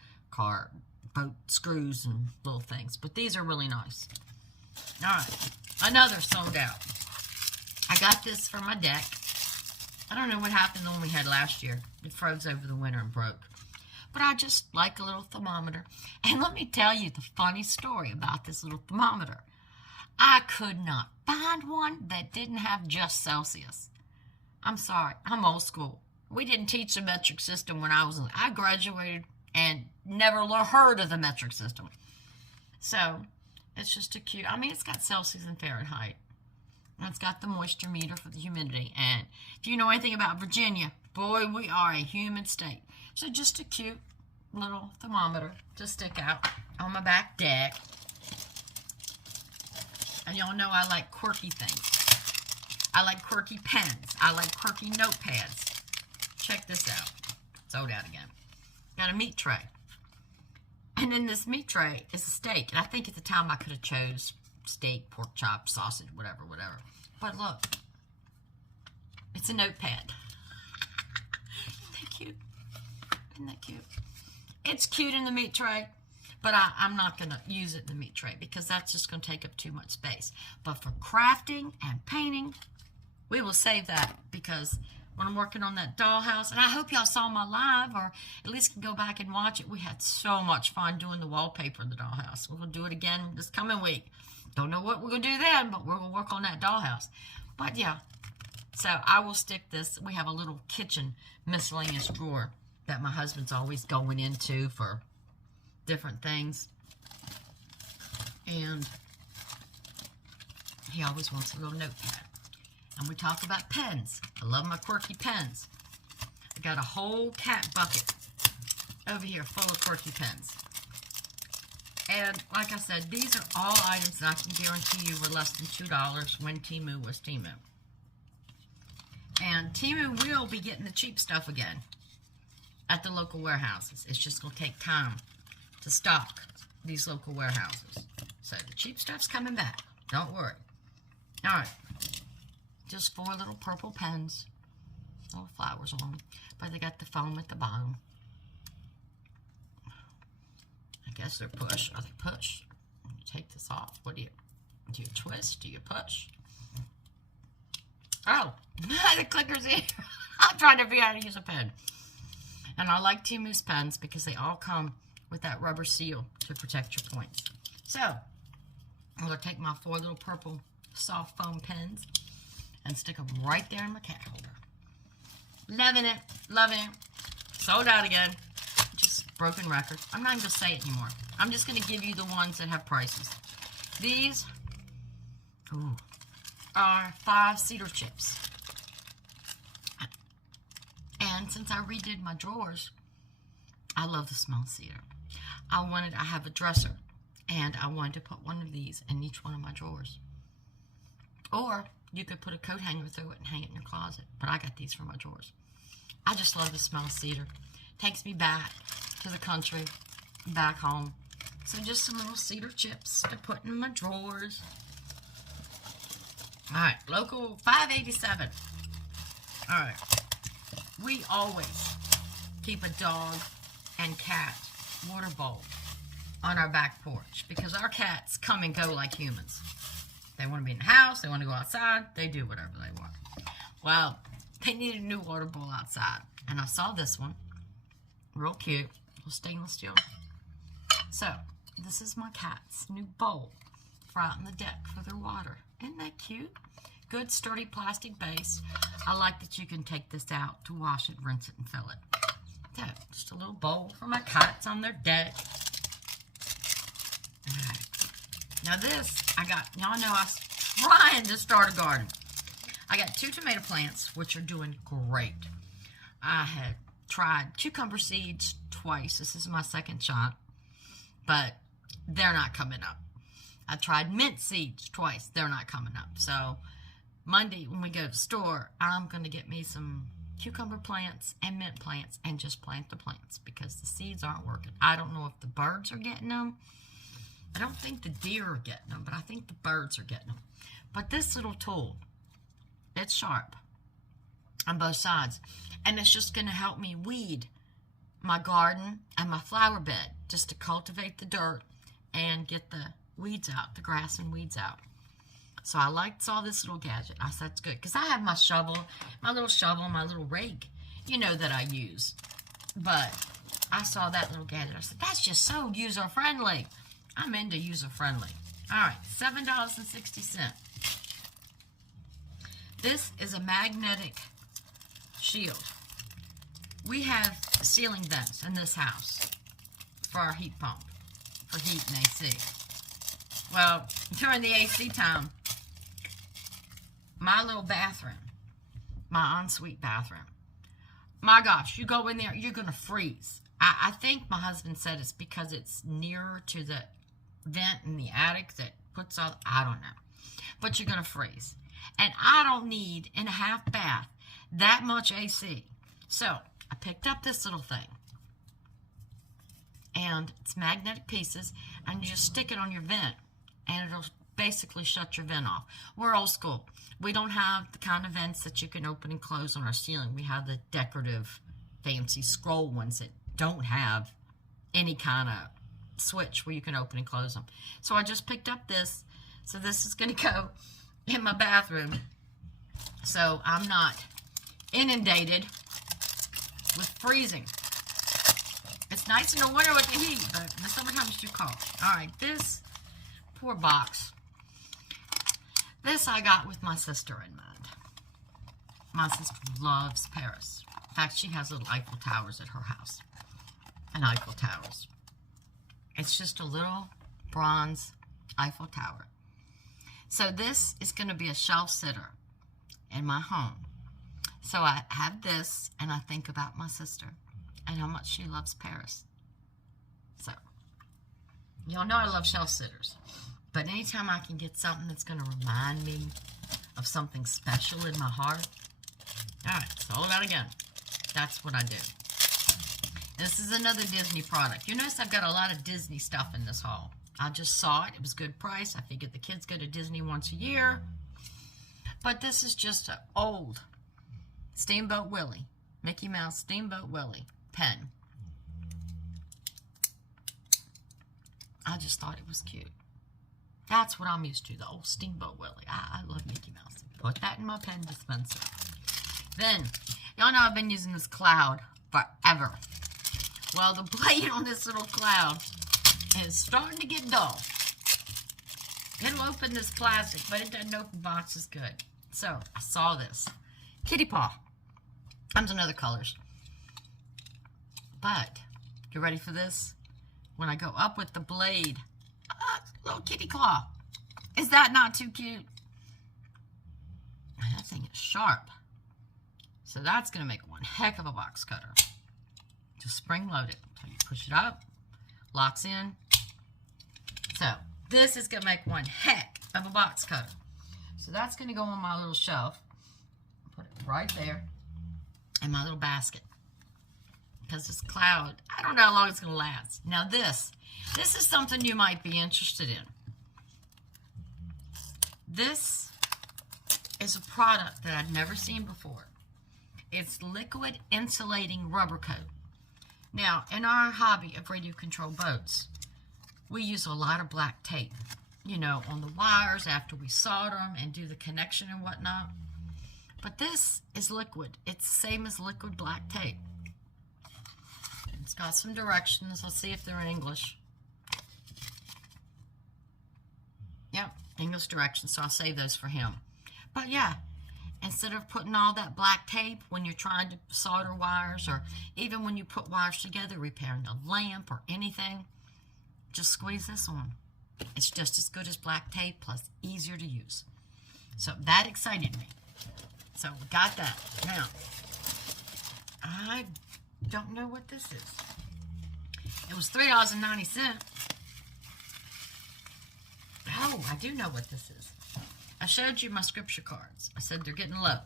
boat screws and little things. But these are really nice. All right, another sold out. I got this for my deck. I don't know what happened when we had last year. It froze over the winter and broke. But I just like a little thermometer. And let me tell you the funny story about this little thermometer. I could not find one that didn't have just Celsius. I'm sorry, I'm old school. We didn't teach the metric system when I graduated and never heard of the metric system. So, it's just a cute, I mean, it's got Celsius and Fahrenheit. And it's got the moisture meter for the humidity. And if you know anything about Virginia, boy, we are a humid state. So, just a cute little thermometer to stick out on my back deck. And y'all know I like quirky things. I like quirky pens. I like quirky notepads. Check this out. Sold out again. Got a meat tray. And in this meat tray is a steak. And I think at the time I could have chose steak, pork chop, sausage, whatever. But look. It's a notepad. Isn't that cute? Isn't that cute? It's cute in the meat tray. But I'm not going to use it in the meat tray because that's just going to take up too much space. But for crafting and painting, we will save that because when I'm working on that dollhouse. And I hope y'all saw my live, or at least can go back and watch it. We had so much fun doing the wallpaper in the dollhouse. We're going to do it again this coming week. Don't know what we're going to do then, but we're going to work on that dollhouse. But yeah, so I will stick this. We have a little kitchen miscellaneous drawer that my husband's always going into for different things. And he always wants a little notepad. And we talk about pens. I love my quirky pens. I got a whole cat bucket over here full of quirky pens. And like I said, these are all items that I can guarantee you were less than $2 when Temu was Temu. And Temu will be getting the cheap stuff again at the local warehouses. It's just going to take time to stock these local warehouses. So the cheap stuff's coming back. Don't worry. All right. Just 4 little purple pens. Little flowers on them. But they got the foam at the bottom. I guess they're push. Are they push? You take this off. What do you twist? Do you push? Oh, the clicker's in. I'm trying to figure out how to use a pen. And I like Temu's pens because they all come with that rubber seal to protect your points. So, I'm going to take my 4 little purple soft foam pens and stick them right there in my cat holder. Loving it. Loving it. Sold out again. Just broken record. I'm not even going to say it anymore. I'm just going to give you the ones that have prices. These are 5 Cedar Chips. And since I redid my drawers, I love the small cedar. I have a dresser, and I wanted to put one of these in each one of my drawers. Or you could put a coat hanger through it and hang it in your closet. But I got these for my drawers. I just love the smell of cedar. Takes me back to the country, back home. So just some little cedar chips to put in my drawers. All right, local 587. All right. We always keep a dog and cat water bowl on our back porch because our cats come and go like humans. They want to be in the house, they want to go outside, they do whatever they want. Well, they needed a new water bowl outside, and I saw this one. Real cute, little stainless steel. So, this is my cat's new bowl for out on the deck for their water. Isn't that cute? Good sturdy plastic base. I like that you can take this out to wash it, rinse it, and fill it. So, just a little bowl for my cats on their deck. All right. Now this, y'all know I was trying to start a garden. I got 2 tomato plants, which are doing great. I had tried cucumber seeds twice. This is my second shot, but they're not coming up. I tried mint seeds twice. They're not coming up. So Monday when we go to the store, I'm going to get me some cucumber plants and mint plants and just plant the plants because the seeds aren't working. I don't know if the birds are getting them. I don't think the deer are getting them, but I think the birds are getting them. But this little tool, it's sharp on both sides. And it's just going to help me weed my garden and my flower bed just to cultivate the dirt and get the weeds out, the grass and weeds out. So I saw this little gadget. I said, it's good. Because I have my shovel, my little rake, that I use. But I saw that little gadget. I said, that's just so user-friendly. I'm into user-friendly. All right, $7.60. This is a magnetic shield. We have ceiling vents in this house for our heat pump, for heat and AC. Well, during the AC time, my little bathroom, my ensuite bathroom, my gosh, you go in there, you're going to freeze. I think my husband said it's because it's nearer to the vent in the attic that puts out, I don't know. But you're going to freeze. And I don't need, in a half bath, that much AC. So, I picked up this little thing. And it's magnetic pieces. And you just stick it on your vent. And it'll basically shut your vent off. We're old school. We don't have the kind of vents that you can open and close on our ceiling. We have the decorative, fancy scroll ones that don't have any kind of switch where you can open and close them. So I just picked up this. So this is going to go in my bathroom. So I'm not inundated with freezing. It's nice in the winter with the heat, but in the summertime it's too cold. All right, this poor box. This I got with my sister in mind. My sister loves Paris. In fact, she has little Eiffel Towers at her house. And Eiffel Towers. It's just a little bronze Eiffel Tower. So this is going to be a shelf sitter in my home. So I have this, and I think about my sister and how much she loves Paris. So, y'all know I love shelf sitters. But anytime I can get something that's going to remind me of something special in my heart, all right, it's all about again. That's what I do. This is another Disney product. You notice I've got a lot of Disney stuff in this haul. I just saw it. It was a good price. I figured the kids go to Disney once a year. But this is just an old Steamboat Willie, Mickey Mouse Steamboat Willie pen. I just thought it was cute. That's what I'm used to, the old Steamboat Willie. I love Mickey Mouse. Put that in my pen dispenser. Then, y'all know I've been using this cloud forever. Well, the blade on this little cloud is starting to get dull. It'll open this plastic, but it doesn't open boxes good. So, I saw this. Kitty paw. Comes in other colors. But, you ready for this? When I go up with the blade, little kitty claw. Is that not too cute? That thing is sharp. So that's going to make one heck of a box cutter. Just spring load it. So you push it up, locks in. So this is going to make one heck of a box cutter. So that's going to go on my little shelf. Put it right there in my little basket. Because this cloud, I don't know how long it's going to last. Now this is something you might be interested in. This is a product that I've never seen before. It's liquid insulating rubber coat. Now, in our hobby of radio controlled boats, we use a lot of black tape, you know, on the wires after we solder them and do the connection and whatnot. But this is liquid. It's the same as liquid black tape. It's got some directions. Let's see if they're in English. Yep, English directions, so I'll save those for him. But yeah, instead of putting all that black tape when you're trying to solder wires, or even when you put wires together, repairing a lamp or anything, just squeeze this on. It's just as good as black tape, plus easier to use. So that excited me. So we got that. Now, I don't know what this is. It was $3.90. Oh, I do know what this is. I showed you my scripture cards. I said they're getting low.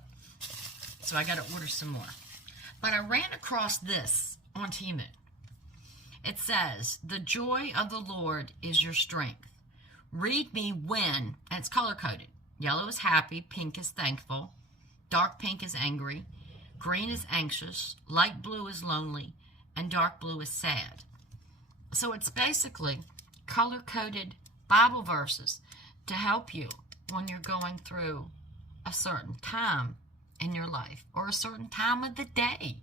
So I got to order some more. But I ran across this on Temu. It says, "The joy of the Lord is your strength. Read me when," and it's color-coded. Yellow is happy, pink is thankful, dark pink is angry, green is anxious, light blue is lonely, and dark blue is sad. So it's basically color-coded Bible verses to help you when you're going through a certain time in your life or a certain time of the day.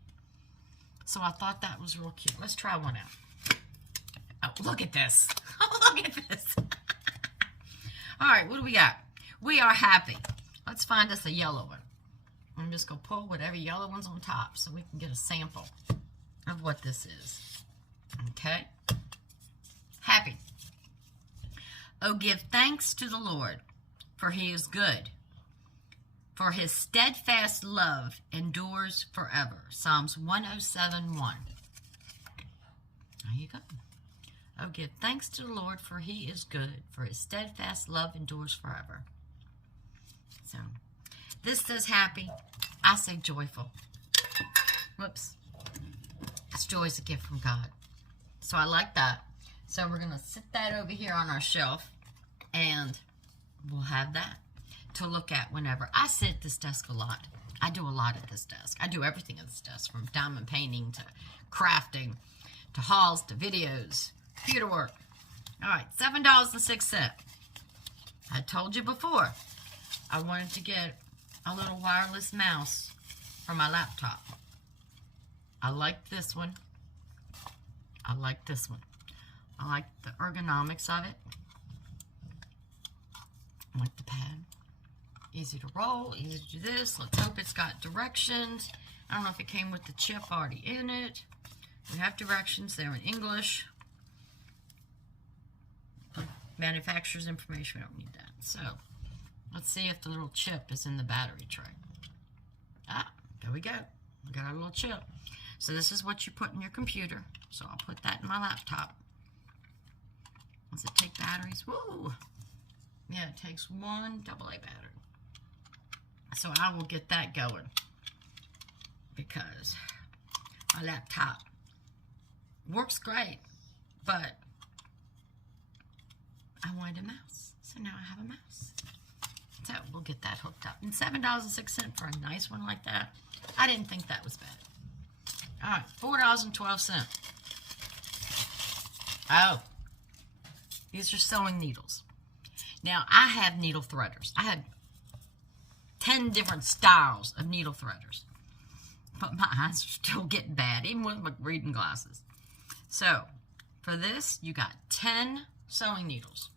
So I thought that was real cute. Let's try one out. Oh, look at this. Look at this. All right, what do we got? We are happy. Let's find us a yellow one. I'm just going to pull whatever yellow one's on top so we can get a sample of what this is. Okay. Happy. "Oh, give thanks to the Lord, for he is good. For his steadfast love endures forever." Psalms 107:1. There you go. "Oh, give thanks to the Lord, for he is good. For his steadfast love endures forever." So, this says happy. I say joyful. Whoops. This joy is a gift from God. So I like that. So we're going to sit that over here on our shelf, and we'll have that to look at whenever. I sit at this desk a lot. I do a lot at this desk. I do everything at this desk, from diamond painting to crafting to hauls to videos, computer work. All right, $7.06. I told you before I wanted to get a little wireless mouse for my laptop. I like this one. I like this one. I like the ergonomics of it. I like the pad. Easy to roll, easy to do this. Let's hope it's got directions. I don't know if it came with the chip already in it. We have directions. They're in English. Manufacturer's information, we don't need that. So, let's see if the little chip is in the battery tray. Ah, there we go. We got our little chip. So this is what you put in your computer. So I'll put that in my laptop. Does it take batteries? Woo! Yeah, it takes one AA battery. So I will get that going because my laptop works great, but I wanted a mouse. So now I have a mouse. So we'll get that hooked up. And $7.06 for a nice one like that. I didn't think that was bad. All right, $4.12. Oh, these are sewing needles. Now, I have needle threaders. I had 10 different styles of needle threaders. But my eyes are still getting bad, even with my reading glasses. So, for this, you got 10 sewing needles.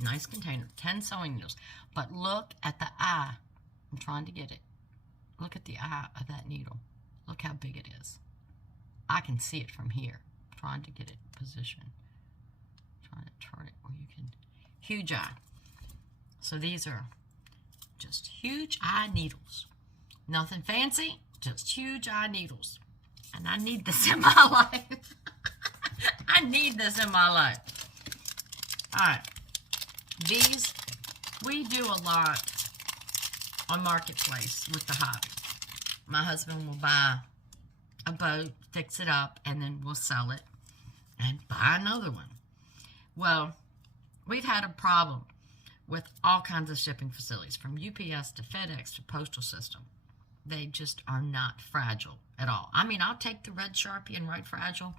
Nice container, 10 sewing needles. But look at the eye. I'm trying to get it. Look at the eye of that needle. Look how big it is. I can see it from here. I'm trying to get it positioned. Trying to turn it where you can. Huge eye. So these are just huge eye needles. Nothing fancy, just huge eye needles. And I need this in my life. I need this in my life. All right. These, we do a lot on Marketplace with the hobby. My husband will buy a boat, fix it up, and then we'll sell it and buy another one. Well, we've had a problem with all kinds of shipping facilities, from UPS to FedEx to Postal System. They just are not fragile at all. I mean, I'll take the red Sharpie and write fragile.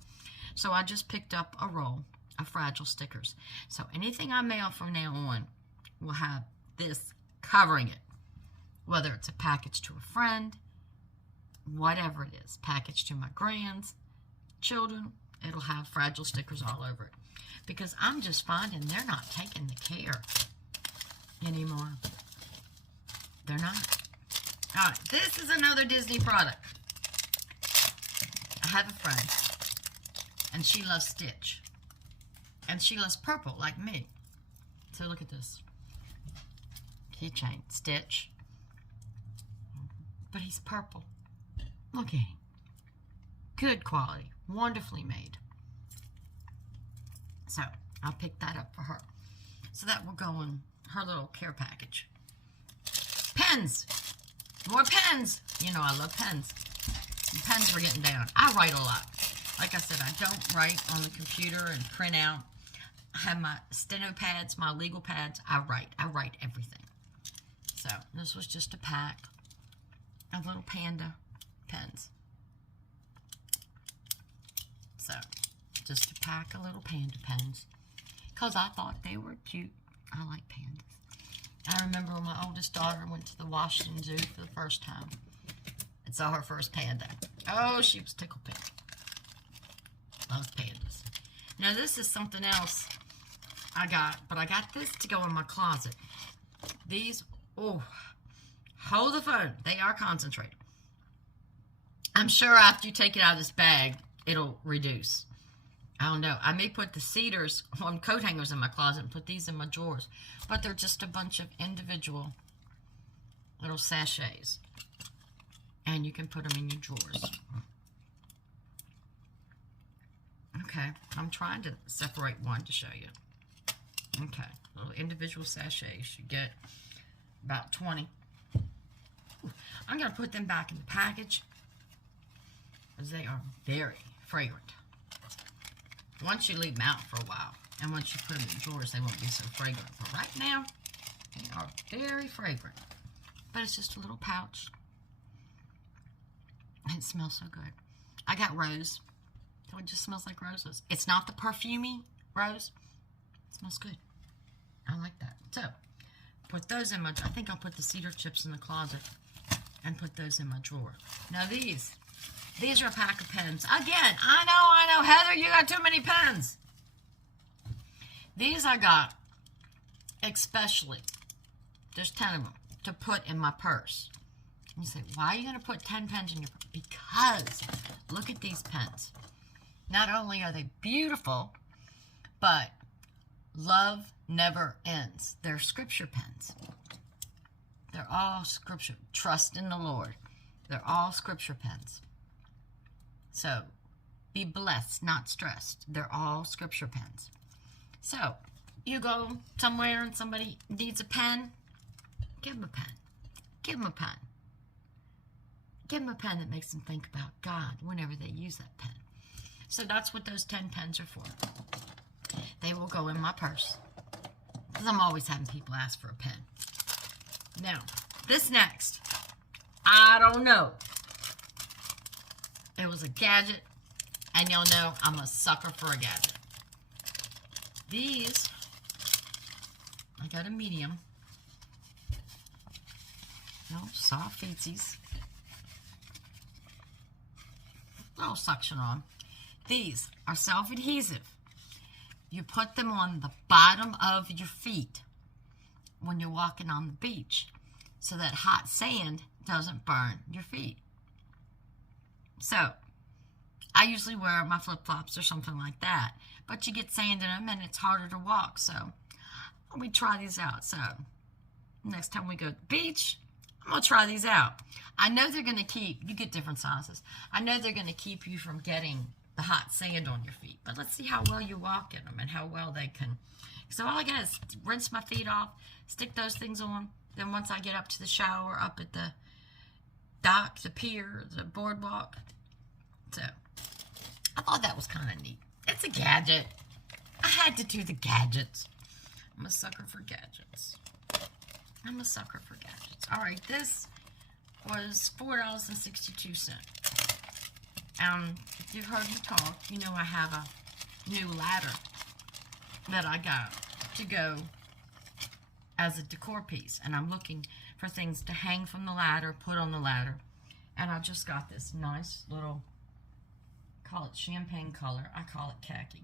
So I just picked up a roll of fragile stickers. So anything I mail from now on will have this covering it. Whether it's a package to a friend, whatever it is, package to my grandchildren, it'll have fragile stickers all over it. Because I'm just finding they're not taking the care anymore. They're not. All right, this is another Disney product. I have a friend, and she loves Stitch. And she loves purple, like me. So look at this. Keychain, Stitch. But he's purple. Look at him. Good quality, wonderfully made. So I'll pick that up for her. So that will go in her little care package. Pens. More pens. You know I love pens. And pens were getting down. I write a lot. Like I said, I don't write on the computer and print out. I have my steno pads, my legal pads. I write everything. So this was just a pack of little Panda pens. So just a pack of little Panda pens. Because I thought they were cute. I like pandas. I remember when my oldest daughter went to the Washington Zoo for the first time and saw her first panda. Oh, she was tickled pink. Loves pandas. Now this is something else I got, but I got this to go in my closet. These, oh, hold the phone. They are concentrated. I'm sure after you take it out of this bag, it'll reduce. I don't know. I may put the cedars on coat hangers in my closet and put these in my drawers. But they're just a bunch of individual little sachets. And you can put them in your drawers. Okay. I'm trying to separate one to show you. Okay. Little individual sachets. You get about 20. I'm going to put them back in the package, because they are very fragrant. Once you leave them out for a while, and once you put them in drawers, they won't be so fragrant. But right now, they are very fragrant. But it's just a little pouch. And it smells so good. I got rose. So it just smells like roses. It's not the perfumey rose. It smells good. I like that. So, put those in my, I think I'll put the Cedar Chips in the closet. and put those in my drawer. Now these are a pack of pens. Again, I know, Heather, you got too many pens. These I got especially, there's 10 of them, to put in my purse. And you say, why are you going to put 10 pens in your purse? Because look at these pens. Not only are they beautiful, but love never ends. They're scripture pens. They're all scripture. Trust in the Lord. They're all scripture pens. So, be blessed, not stressed. They're all scripture pens. So, you go somewhere and somebody needs a pen, give them a pen. Give them a pen. Give them a pen that makes them think about God whenever they use that pen. So that's what those 10 pens are for. They will go in my purse. Because I'm always having people ask for a pen. Now, this next, I don't know. It was a gadget, and y'all know I'm a sucker for a gadget. These, I got a medium. No, soft feetsies. Little suction on. These are self-adhesive. You put them on the bottom of your feet when you're walking on the beach so that hot sand doesn't burn your feet. So, I usually wear my flip-flops or something like that, but you get sand in them and it's harder to walk, so we try these out. So, next time we go to the beach, I'm going to try these out. I know they're going to keep, you get different sizes, I know they're going to keep you from getting the hot sand on your feet, but let's see how well you walk in them and how well they can. So all I got is rinse my feet off, stick those things on, then once I get up to the shower, up at the dock, the pier, the boardwalk. So, I thought that was kind of neat. It's a gadget. I had to do the gadgets. I'm a sucker for gadgets. I'm a sucker for gadgets. All right, this was $4.62. If you've heard me talk, you know I have a new ladder that I got to go as a decor piece. And I'm looking for things to hang from the ladder, put on the ladder. And I just got this nice little, call it champagne color. I call it khaki.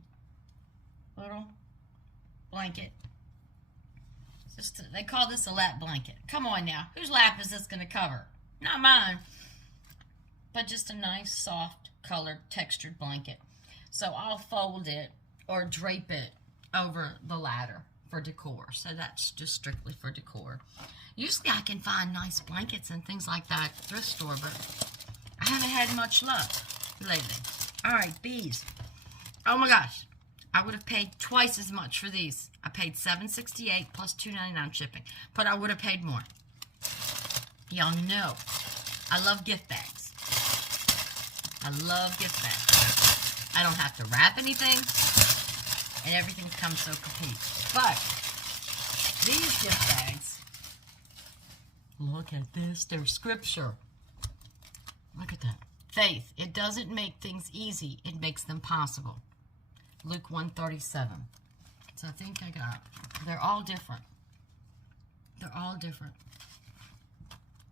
Little blanket. They call this a lap blanket. Come on now. Whose lap is this going to cover? Not mine. But just a nice, soft, colored, textured blanket. So I'll fold it or drape it over the ladder for decor. So that's just strictly for decor. Usually I can find nice blankets and things like that at the thrift store, but I haven't had much luck lately. All right, these. Oh my gosh. I would have paid twice as much for these. I paid $7.68 plus $2.99 shipping, but I would have paid more. Y'all know I love gift bags. I love gift bags. I don't have to wrap anything, and everything comes so complete. But these gift bags, look at this. They're scripture. Look at that. Faith. It doesn't make things easy. It makes them possible. Luke 1:37. So I think I got, they're all different. They're all different.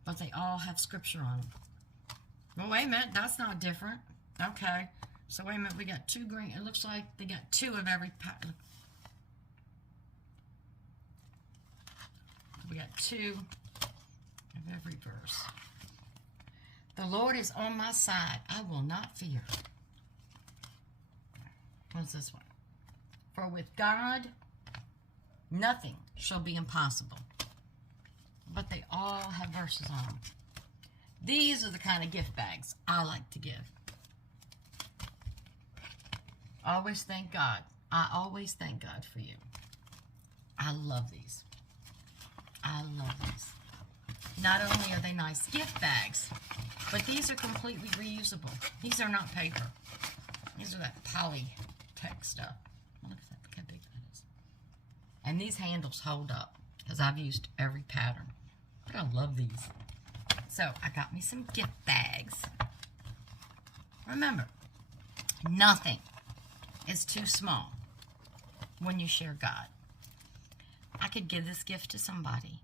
But they all have scripture on them. Well, wait a minute. That's not different. Okay. So wait a minute. We got two green. It looks like they got two of every pattern. We got two of every verse. The Lord is on my side. I will not fear. What's this one? For with God, nothing shall be impossible. But they all have verses on them. These are the kind of gift bags I like to give. Always thank God. I always thank God for you. I love these. I love these. Not only are they nice gift bags, but these are completely reusable. These are not paper. These are that polytech stuff. Look at that. Look how big that is. And these handles hold up because I've used every pattern. But I love these. So I got me some gift bags. Remember, nothing is too small when you share God. I could give this gift to somebody.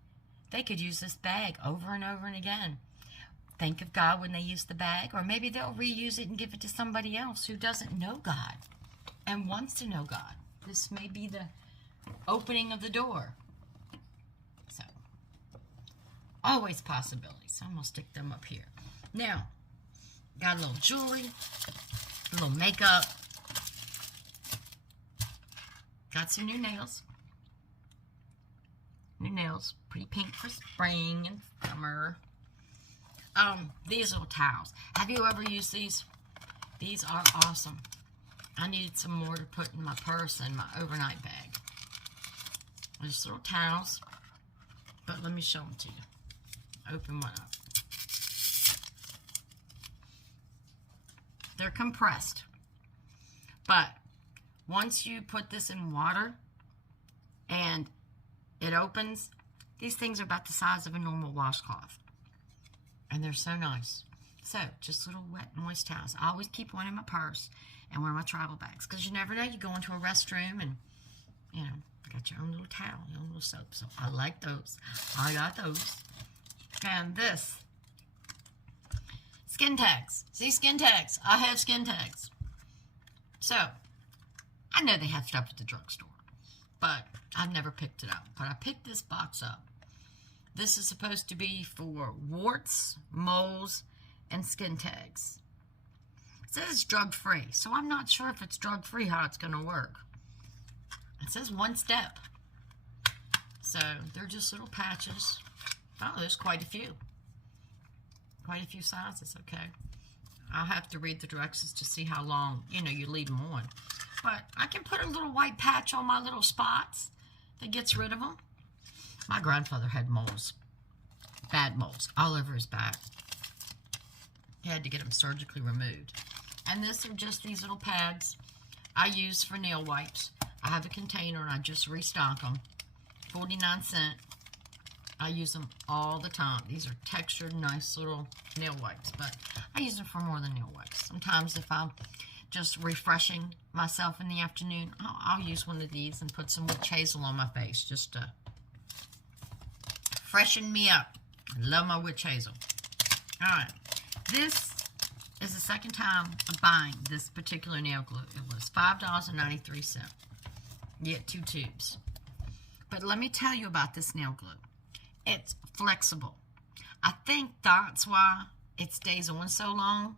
They could use this bag over and over and again. think of God when they use the bag, or maybe they'll reuse it and give it to somebody else who doesn't know God and wants to know God. This may be the opening of the door. So, always possibilities. I'm going to stick them up here. Now, got a little jewelry, a little makeup. Got some new nails. New nails. Pretty pink for spring and summer. These little towels. Have you ever used these? These are awesome. I needed some more to put in my purse and my overnight bag. Just little towels. But let me show them to you. Open one up. They're compressed. But once you put this in water and it opens, these things are about the size of a normal washcloth. And they're so nice. So, just little wet, moist towels. I always keep one in my purse and one of my travel bags. Because you never know, you go into a restroom and, you know, got your own little towel, your own little soap. So, I like those. I got those. And this. Skin tags. See, skin tags. I have skin tags. So, I know they have stuff at the drugstore. But I've never picked it up. But I picked this box up. This is supposed to be for warts, moles, and skin tags. It says it's drug-free, so I'm not sure if it's drug-free how it's going to work. It says one step. So they're just little patches. Oh, there's quite a few. Quite a few sizes, okay. I'll have to read the directions to see how long, you know, you leave them on. But I can put a little white patch on my little spots that gets rid of them. My grandfather had moles, bad moles, all over his back. He had to get them surgically removed. And this are just these little pads I use for nail wipes. I have a container and I just restock them. 49 cents. I use them all the time. These are textured, nice little nail wipes, but I use them for more than nail wipes. Sometimes if I'm just refreshing myself in the afternoon, I'll use one of these and put some witch hazel on my face just to freshen me up. I love my witch hazel. Alright, this is the second time I'm buying this particular nail glue. It was $5.93. You get 2 tubes. But let me tell you about this nail glue. It's flexible. I think that's why it stays on so long,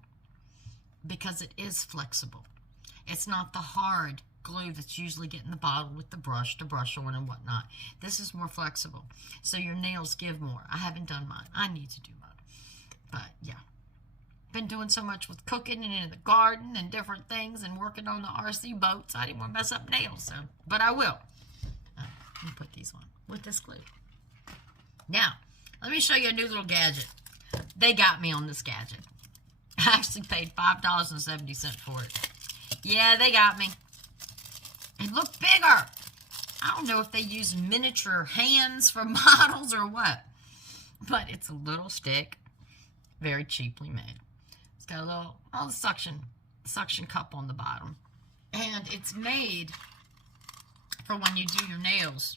because it is flexible. It's not the hard glue that's usually get in the bottle with the brush to brush on and whatnot. This is more flexible, so your nails give more. I haven't done mine. I need to do mine. But yeah, been doing so much with cooking and in the garden and different things and working on the RC boats. I didn't want to mess up nails, so but I will. Let me put these on with this glue. Now, let me show you a new little gadget. They got me on this gadget. I actually paid $5.70 for it. Yeah, they got me. It looked bigger. I don't know if they use miniature hands for models or what. But it's a little stick. Very cheaply made. It's got a little suction cup on the bottom. And it's made for when you do your nails.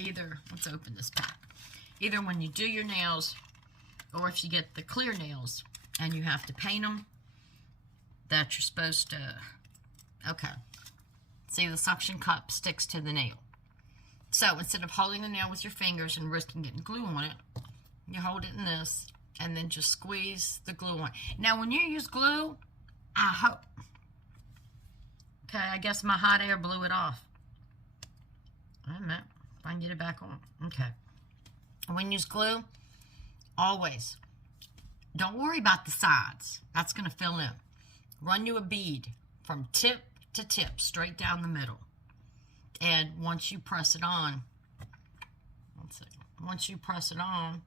Either, let's open this pack. Either when you do your nails, or if you get the clear nails and you have to paint them, that you're supposed to, okay. See, the suction cup sticks to the nail. So instead of holding the nail with your fingers and risking getting glue on it, you hold it in this and then just squeeze the glue on. Now, when you use glue, I hope, okay, I guess my hot air blew it off. Wait a minute, if I can get it back on. Okay. When you use glue, always, don't worry about the sides. That's going to fill in. Run you a bead from tip to tip, straight down the middle. And once you press it on, once you press it on,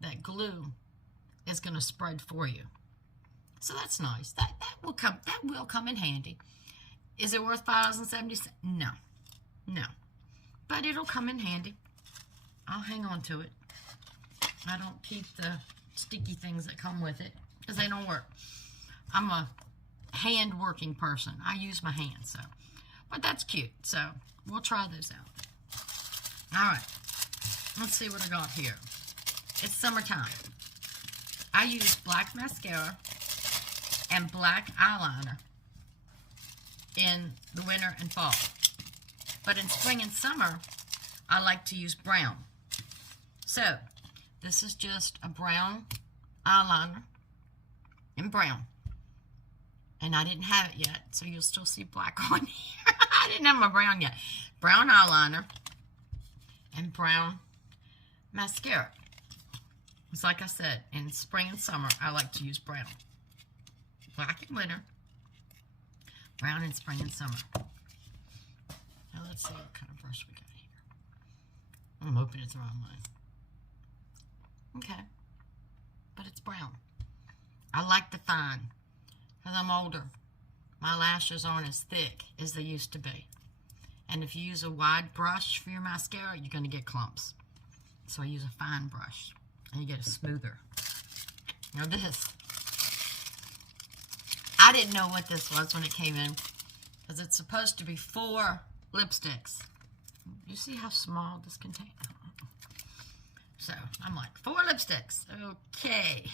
that glue is going to spread for you. So that's nice. That will come in handy. Is it worth $5.70? No. No. But it'll come in handy. I'll hang on to it. I don't keep the sticky things that come with it because they don't work. I'm a hand-working person. I use my hands, so. But that's cute, so we'll try those out. All right. Let's see what I got here. It's summertime. I use black mascara and black eyeliner in the winter and fall. But in spring and summer, I like to use brown. So, this is just a brown eyeliner in brown. And I didn't have it yet, so you'll still see black on here. I didn't have my brown yet. Brown eyeliner and brown mascara. It's like I said, in spring and summer, I like to use brown. Black in winter, brown in spring and summer. Now let's see what kind of brush we got here. I'm hoping it's the wrong one. Okay, but it's brown. I like the fine. As I'm older, my lashes aren't as thick as they used to be. And if you use a wide brush for your mascara, you're going to get clumps. So I use a fine brush, and you get a smoother. Now this, I didn't know what this was when it came in, because it's supposed to be 4 lipsticks. You see how small this contains? So I'm like, 4 lipsticks. Okay.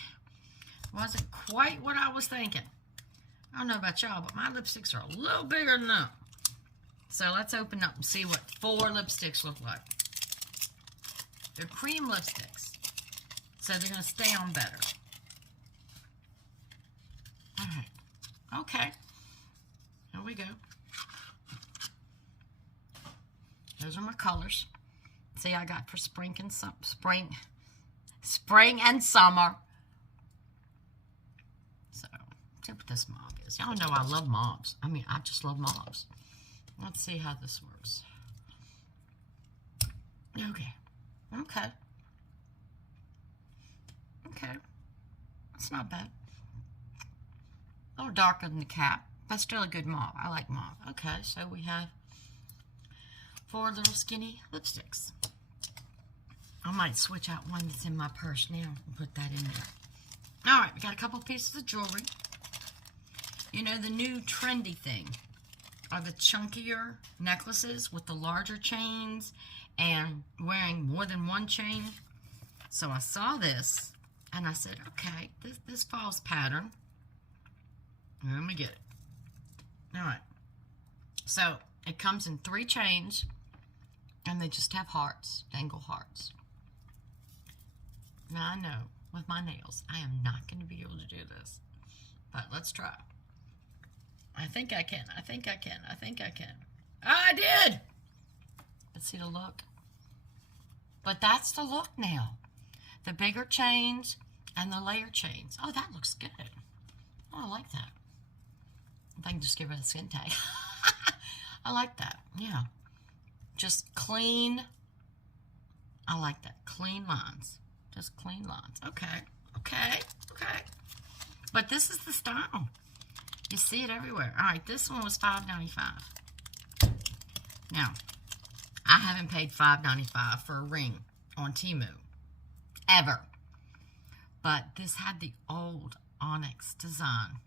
Wasn't quite what I was thinking. I don't know about y'all, but my lipsticks are a little bigger than that. So let's open up and see what 4 lipsticks look like. They're cream lipsticks, so they're going to stay on better. All right. Okay. Here we go. Those are my colors. See, I got for spring and summer. So, see what this mauve is. Y'all know I love mauves. I mean, I just love mauves. Let's see how this works. Okay. Okay. Okay. That's not bad. A little darker than the cap, but still a good mauve. I like mauve. Okay, so we have 4 little skinny lipsticks. I might switch out one that's in my purse now and put that in there. All right, we got a couple pieces of jewelry. You know, the new trendy thing are the chunkier necklaces with the larger chains and wearing more than one chain. So I saw this and I said, okay, this falls pattern. Let me get it. All right. So it comes in 3 chains and they just have hearts, dangle hearts. Now I know with my nails, I am not going to be able to do this, but let's try. I think I can. I think I can. I think I can. I did! Let's see the look. But that's the look now. The bigger chains and the layer chains. Oh, that looks good. Oh, I like that. If I can just get rid of the skin tag. I like that. Yeah. Just clean. I like that. Clean lines. Just clean lines. Okay. Okay. Okay. But this is the style. You see it everywhere. All right, this one was $5.95. Now, I haven't paid $5.95 for a ring on Temu. Ever. But this had the old onyx design.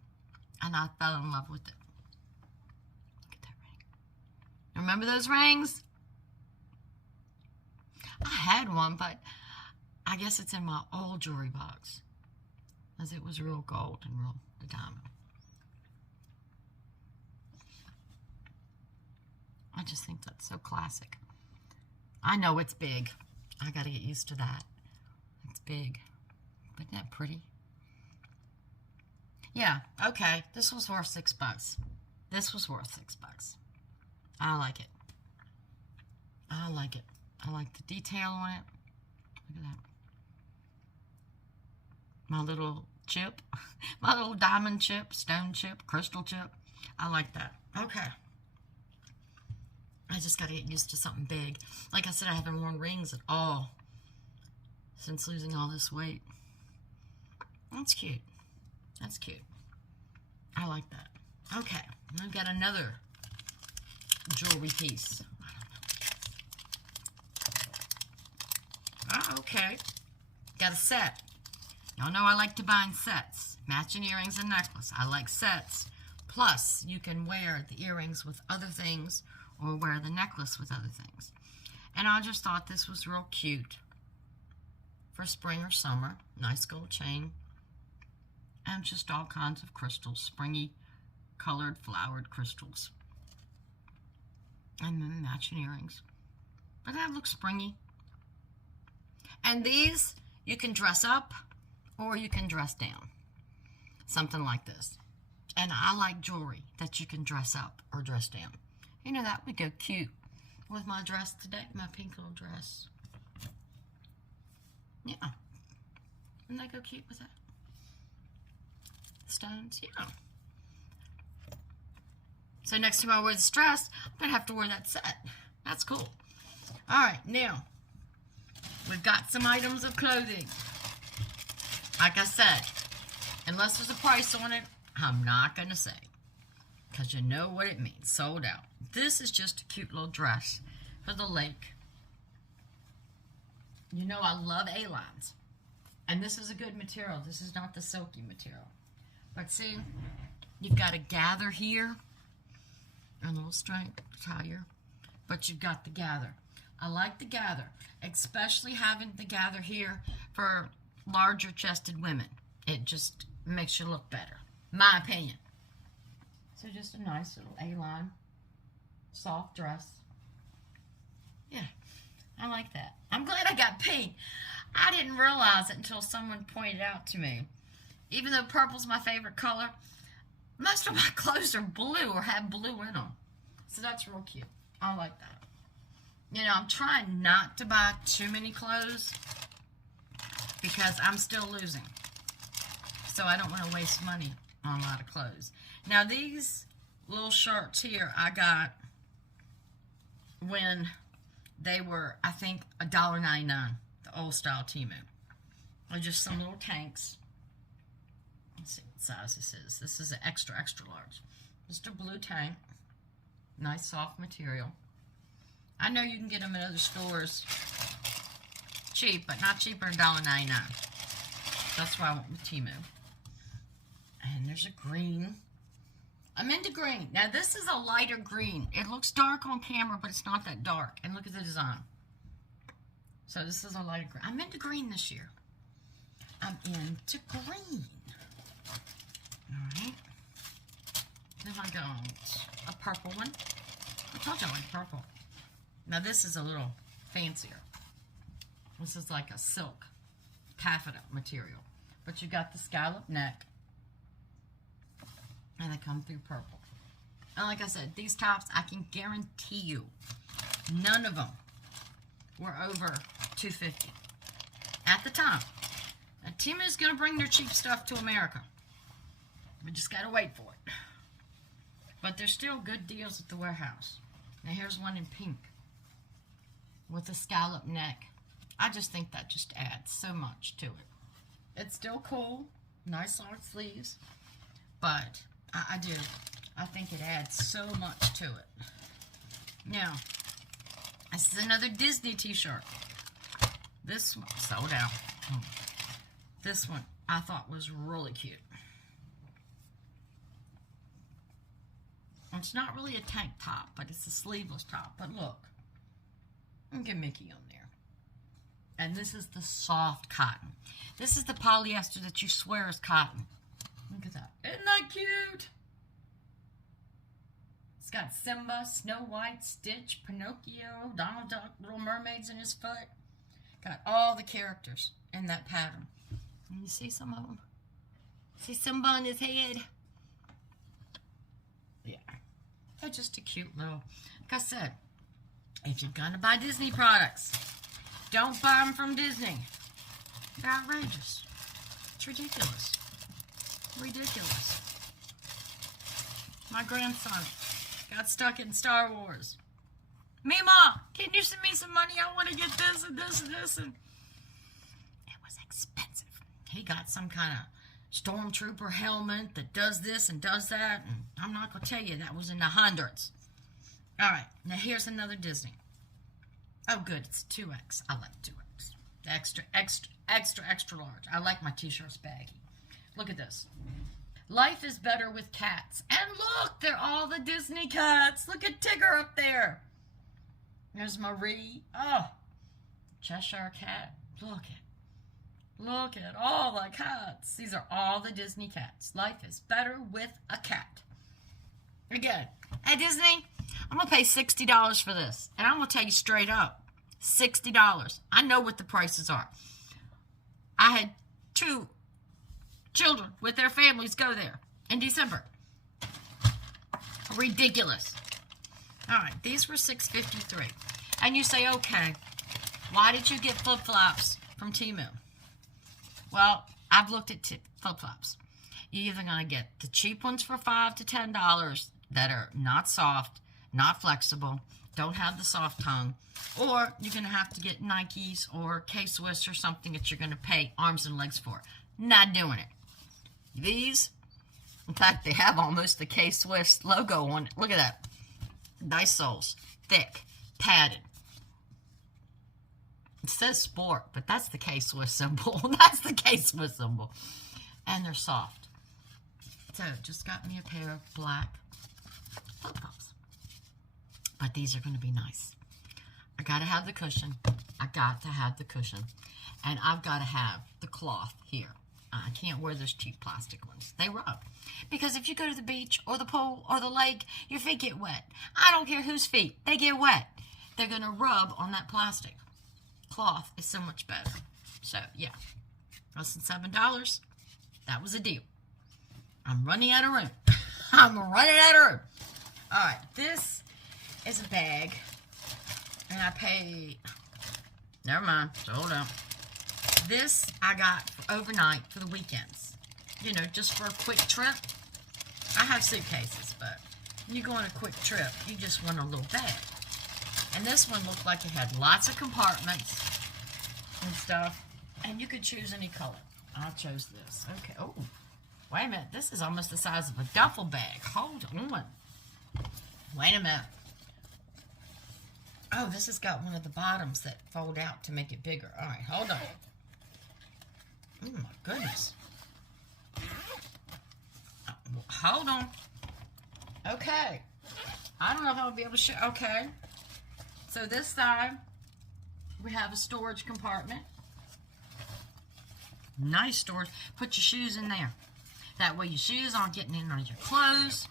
And I fell in love with it. Look at that ring. Remember those rings? I had one, but I guess it's in my old jewelry box. As it was real gold and real the diamond. I just think that's so classic. I know it's big. I got to get used to that. It's big. Isn't that pretty? Yeah, okay. This was worth $6. This was worth $6. I like it. I like it. I like the detail on it. Look at that. My little chip. My little diamond chip, stone chip, crystal chip. I like that. Okay. I just got to get used to something big. Like I said, I haven't worn rings at all since losing all this weight. That's cute. That's cute. I like that. Okay, I've got another jewelry piece. Oh, okay. Got a set. Y'all know I like to buy in sets. Matching earrings and necklace. I like sets. Plus, you can wear the earrings with other things or wear the necklace with other things. And I just thought this was real cute for spring or summer. Nice gold chain. And just all kinds of crystals, springy, colored, flowered crystals. And then matching earrings. But that looks springy. And these, you can dress up or you can dress down. Something like this. And I like jewelry that you can dress up or dress down. You know, that would go cute with my dress today, my pink little dress. Yeah. Wouldn't that go cute with that? Stones, yeah. So next time I wear this dress, I'm going to have to wear that set. That's cool. All right, now, we've got some items of clothing. Like I said, unless there's a price on it, I'm not going to say. Because you know what it means, sold out. This is just a cute little dress for the lake. You know I love A-lines. And this is a good material. This is not the silky material. But see, you've got a gather here. A little strength higher. But you've got the gather. I like the gather. Especially having the gather here for larger chested women. It just makes you look better. My opinion. So just a nice little A-line. Soft dress. Yeah. I like that. I'm glad I got pink. I didn't realize it until someone pointed out to me. Even though purple's my favorite color, most of my clothes are blue or have blue in them. So that's real cute. I like that. You know, I'm trying not to buy too many clothes because I'm still losing. So I don't want to waste money on a lot of clothes. Now these little shirts here I got when they were, I think, $1.99, the old style Temu. They're just some little tanks. Let's see what size this is. This is an extra, extra large. Just a blue tank. Nice soft material. I know you can get them at other stores cheap, but not cheaper than $1.99. That's why I went with Temu. And there's a green. I'm into green. Now this is a lighter green. It looks dark on camera, but it's not that dark. And look at the design. So this is a lighter green. I'm into green this year. I'm into green. Alright. Then I got a purple one. I told you I like purple. Now this is a little fancier. This is like a silk taffeta material. But you got the scallop neck. And they come through purple. And like I said, these tops, I can guarantee you, none of them were over $2.50 at the time. Now, Temu is going to bring their cheap stuff to America. We just got to wait for it. But there's still good deals at the warehouse. Now here's one in pink with a scallop neck. I just think that just adds so much to it. It's still cool. Nice long sleeves. But I do. I think it adds so much to it. Now, this is another Disney t-shirt. This one sold out. This one I thought was really cute. It's not really a tank top, but it's a sleeveless top. But look, get Mickey on there. And this is the soft cotton. This is the polyester that you swear is cotton. Look at that. Isn't that cute? It's got Simba, Snow White, Stitch, Pinocchio, Donald Duck, Little Mermaids in his foot. Got all the characters in that pattern. And you see some of them? See Simba on his head? Yeah. They're just a cute little... Like I said, if you're going to buy Disney products, don't buy them from Disney. They're outrageous. It's ridiculous. Ridiculous. My grandson got stuck in Star Wars. Mima, can you send me some money? I want to get this and this and this. And it was expensive. He got some kind of stormtrooper helmet that does this and does that. And I'm not going to tell you, that was in the hundreds. All right, now here's another Disney. Oh, good, it's 2X. I like 2X. Extra, extra, extra, extra large. I like my t-shirts baggy. Look at this. Life is better with cats. And look, they're all the Disney cats. Look at Tigger up there. There's Marie. Oh, Cheshire Cat. Look at all the cats. These are all the Disney cats. Life is better with a cat. Again, at Disney, I'm going to pay $60 for this. And I'm going to tell you straight up, $60. I know what the prices are. I had 2 children with their families go there in December. Ridiculous. All right, these were $6.53. And you say, okay, why did you get flip-flops from Temu? Well, I've looked at flip-flops. You're either going to get the cheap ones for $5 to $10 that are not soft, not flexible, don't have the soft tongue, or you're going to have to get Nikes or K-Swiss or something that you're going to pay arms and legs for. Not doing it. These, in fact, they have almost the K-Swiss logo on it. Look at that. Nice soles. Thick. Padded. It says sport, but that's the K-Swiss symbol. That's the K-Swiss symbol. And they're soft. So, just got me a pair of black flip-flops. But these are going to be nice. I got to have the cushion. I got to have the cushion. And I've got to have the cloth here. I can't wear those cheap plastic ones. They rub. Because if you go to the beach or the pool or the lake, your feet get wet. I don't care whose feet. They get wet. They're going to rub on that plastic. Cloth is so much better. So, yeah. Less than $7. That was a deal. I'm running out of room. I'm running out of room. All right. This is a bag. And I paid... Never mind. So, hold on. This I got for overnight for the weekends. You know, just for a quick trip. I have suitcases, but when you go on a quick trip, you just want a little bag. And this one looked like it had lots of compartments and stuff. And you could choose any color. I chose this. Okay. Oh, wait a minute. This is almost the size of a duffel bag. Hold on. Wait a minute. Oh, this has got one of the bottoms that fold out to make it bigger. All right, hold on. Oh, my goodness. Hold on. Okay. I don't know if I'll be able to show. Okay. So this side, we have a storage compartment. Nice storage. Put your shoes in there. That way your shoes aren't getting in on your clothes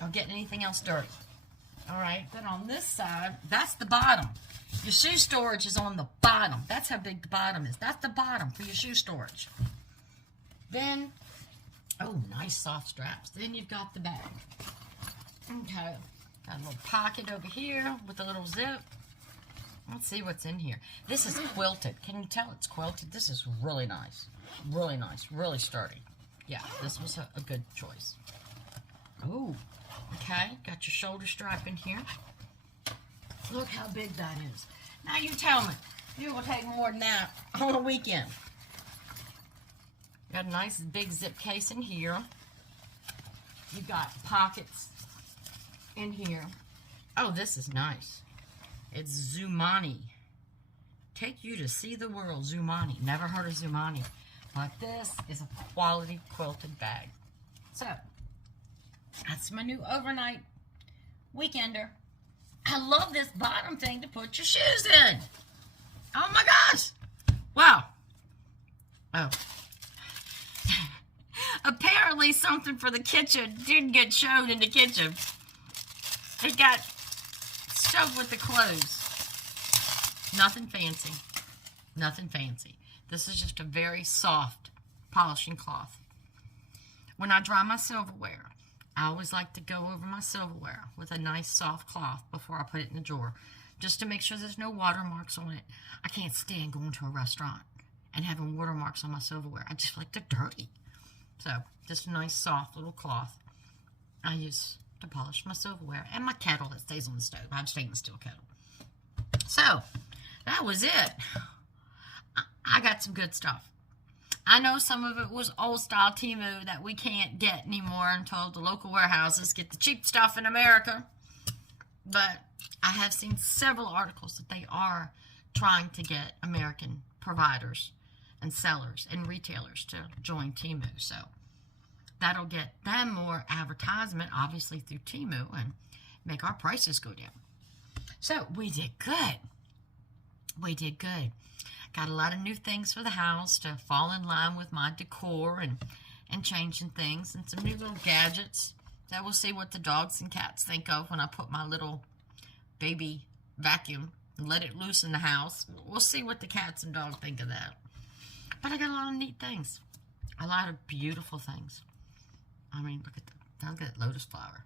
or getting anything else dirty. All right. Then on this side, that's the bottom. Your shoe storage is on the bottom. That's how big the bottom is. That's the bottom for your shoe storage. Then, oh, nice soft straps. Then you've got the bag. Okay. Got a little pocket over here with a little zip. Let's see what's in here. This is quilted. Can you tell it's quilted? This is really nice. Really nice. Really sturdy. Yeah, this was a good choice. Ooh. Okay. Got your shoulder strap in here. Look how big that is. Now you tell me, you will take more than that on a weekend. Got a nice big zip case in here. You've got pockets in here. Oh, this is nice. It's Zumani. Take you to see the world, Zumani. Never heard of Zumani. But this is a quality quilted bag. So, that's my new overnight weekender. I love this bottom thing to put your shoes in. Oh my gosh. Wow. Oh. Apparently something for the kitchen didn't get shown in the kitchen. It got shoved with the clothes. Nothing fancy. Nothing fancy. This is just a very soft polishing cloth. When I dry my silverware, I always like to go over my silverware with a nice soft cloth before I put it in the drawer, just to make sure there's no watermarks on it. I can't stand going to a restaurant and having watermarks on my silverware. I just like they're dirty. So, just a nice soft little cloth I use to polish my silverware. And my kettle that stays on the stove. I have a stainless steel kettle. So, that was it. I got some good stuff. I know some of it was old-style Temu that we can't get anymore until the local warehouses get the cheap stuff in America. But I have seen several articles that they are trying to get American providers and sellers and retailers to join Temu. So that'll get them more advertisement, obviously, through Temu and make our prices go down. So we did good. We did good. Got a lot of new things for the house to fall in line with my decor and changing things, and some new little gadgets that we'll see what the dogs and cats think of when I put my little baby vacuum and let it loose in the house. We'll see what the cats and dogs think of that. But I got a lot of neat things. A lot of beautiful things. I mean, look at that lotus flower.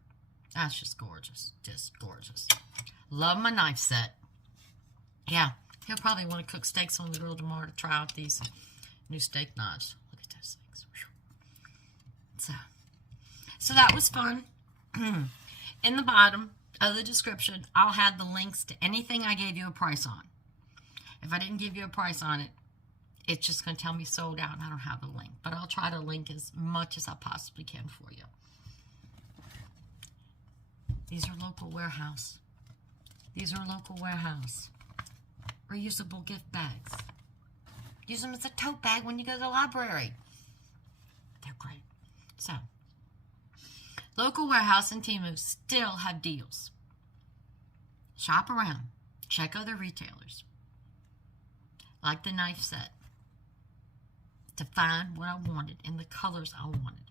That's just gorgeous. Just gorgeous. Love my knife set. Yeah, he'll probably want to cook steaks on the grill tomorrow to try out these new steak knives. Look at those things. So that was fun. In the bottom of the description, I'll have the links to anything I gave you a price on. If I didn't give you a price on it, it's just going to tell me sold out and I don't have a link. But I'll try to link as much as I possibly can for you. These are local warehouse. These are local warehouse. Reusable gift bags. Use them as a tote bag when you go to the library. They're great. So, local warehouse and Temu still have deals. Shop around. Check other retailers. Like the knife set. To find what I wanted in the colors I wanted.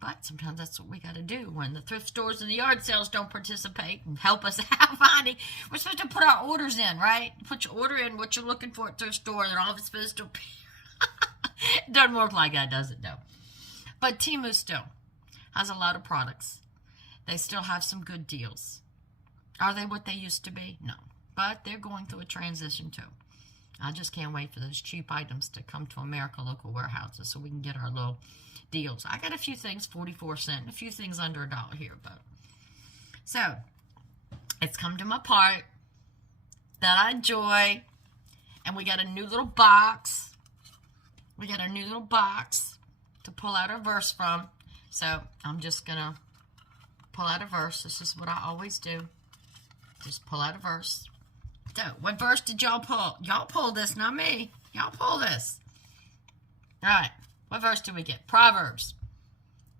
But sometimes that's what we got to do when the thrift stores and the yard sales don't participate and help us out finding. We're supposed to put our orders in, right? Put your order in, what you're looking for at thrift store, and all of it's supposed to appear. It doesn't work like that, does it? No. But Temu still has a lot of products. They still have some good deals. Are they what they used to be? No. But they're going through a transition too. I just can't wait for those cheap items to come to America local warehouses so we can get our little deals. I got a few things 44 cents, a few things under $1 here, but so it's come to my part that I enjoy, and we got a new little box. We got a new little box to pull out our verse from. So I'm just gonna pull out a verse. This is what I always do. Just pull out a verse. So what verse did y'all pull? Y'all pulled this, not me. Y'all pull this. All right. What verse do we get? Proverbs.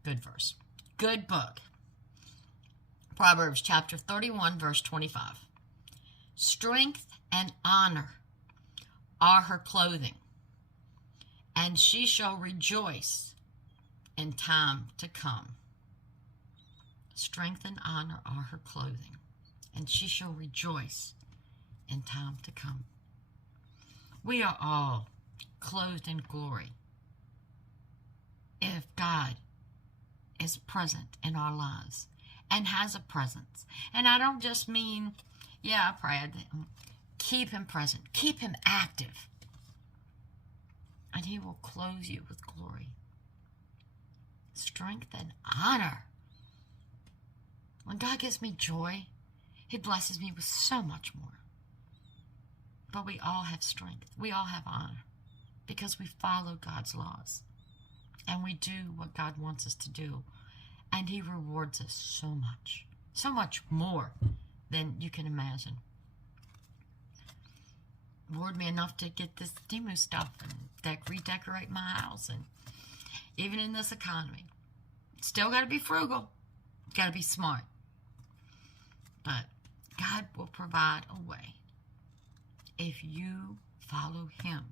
Good verse. Good book. Proverbs chapter 31, verse 25. Strength and honor are her clothing, and she shall rejoice in time to come. Strength and honor are her clothing, and she shall rejoice in time to come. We are all clothed in glory if God is present in our lives and has a presence. And I don't just mean, yeah, I pray. Keep him present. Keep him active. And he will clothe you with glory. Strength and honor. When God gives me joy, he blesses me with so much more. But we all have strength. We all have honor because we follow God's laws. And we do what God wants us to do. And he rewards us so much more than you can imagine. Reward me enough to get this Temu stuff and redecorate my house. And even in this economy, still got to be frugal. Got to be smart. But God will provide a way if you follow him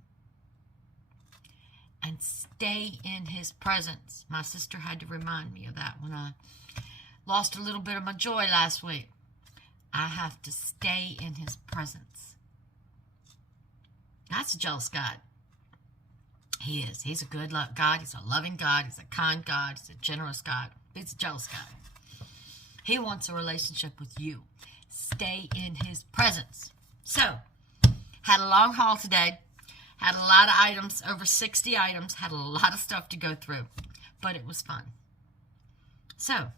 and stay in his presence. My sister had to remind me of that when I lost a little bit of my joy last week. I have to stay in his presence. That's a jealous God. He is. He's a good God. He's a loving God. He's a kind God. He's a generous God. He's a jealous God. He wants a relationship with you. Stay in his presence. So, had a long haul today. Had a lot of items, over 60 items. Had a lot of stuff to go through. But it was fun. So,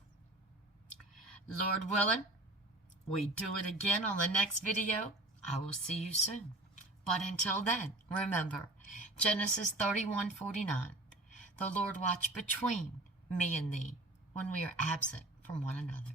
Lord willing, we do it again on the next video. I will see you soon. But until then, remember, Genesis 31:49. The Lord watched between me and thee when we are absent from one another.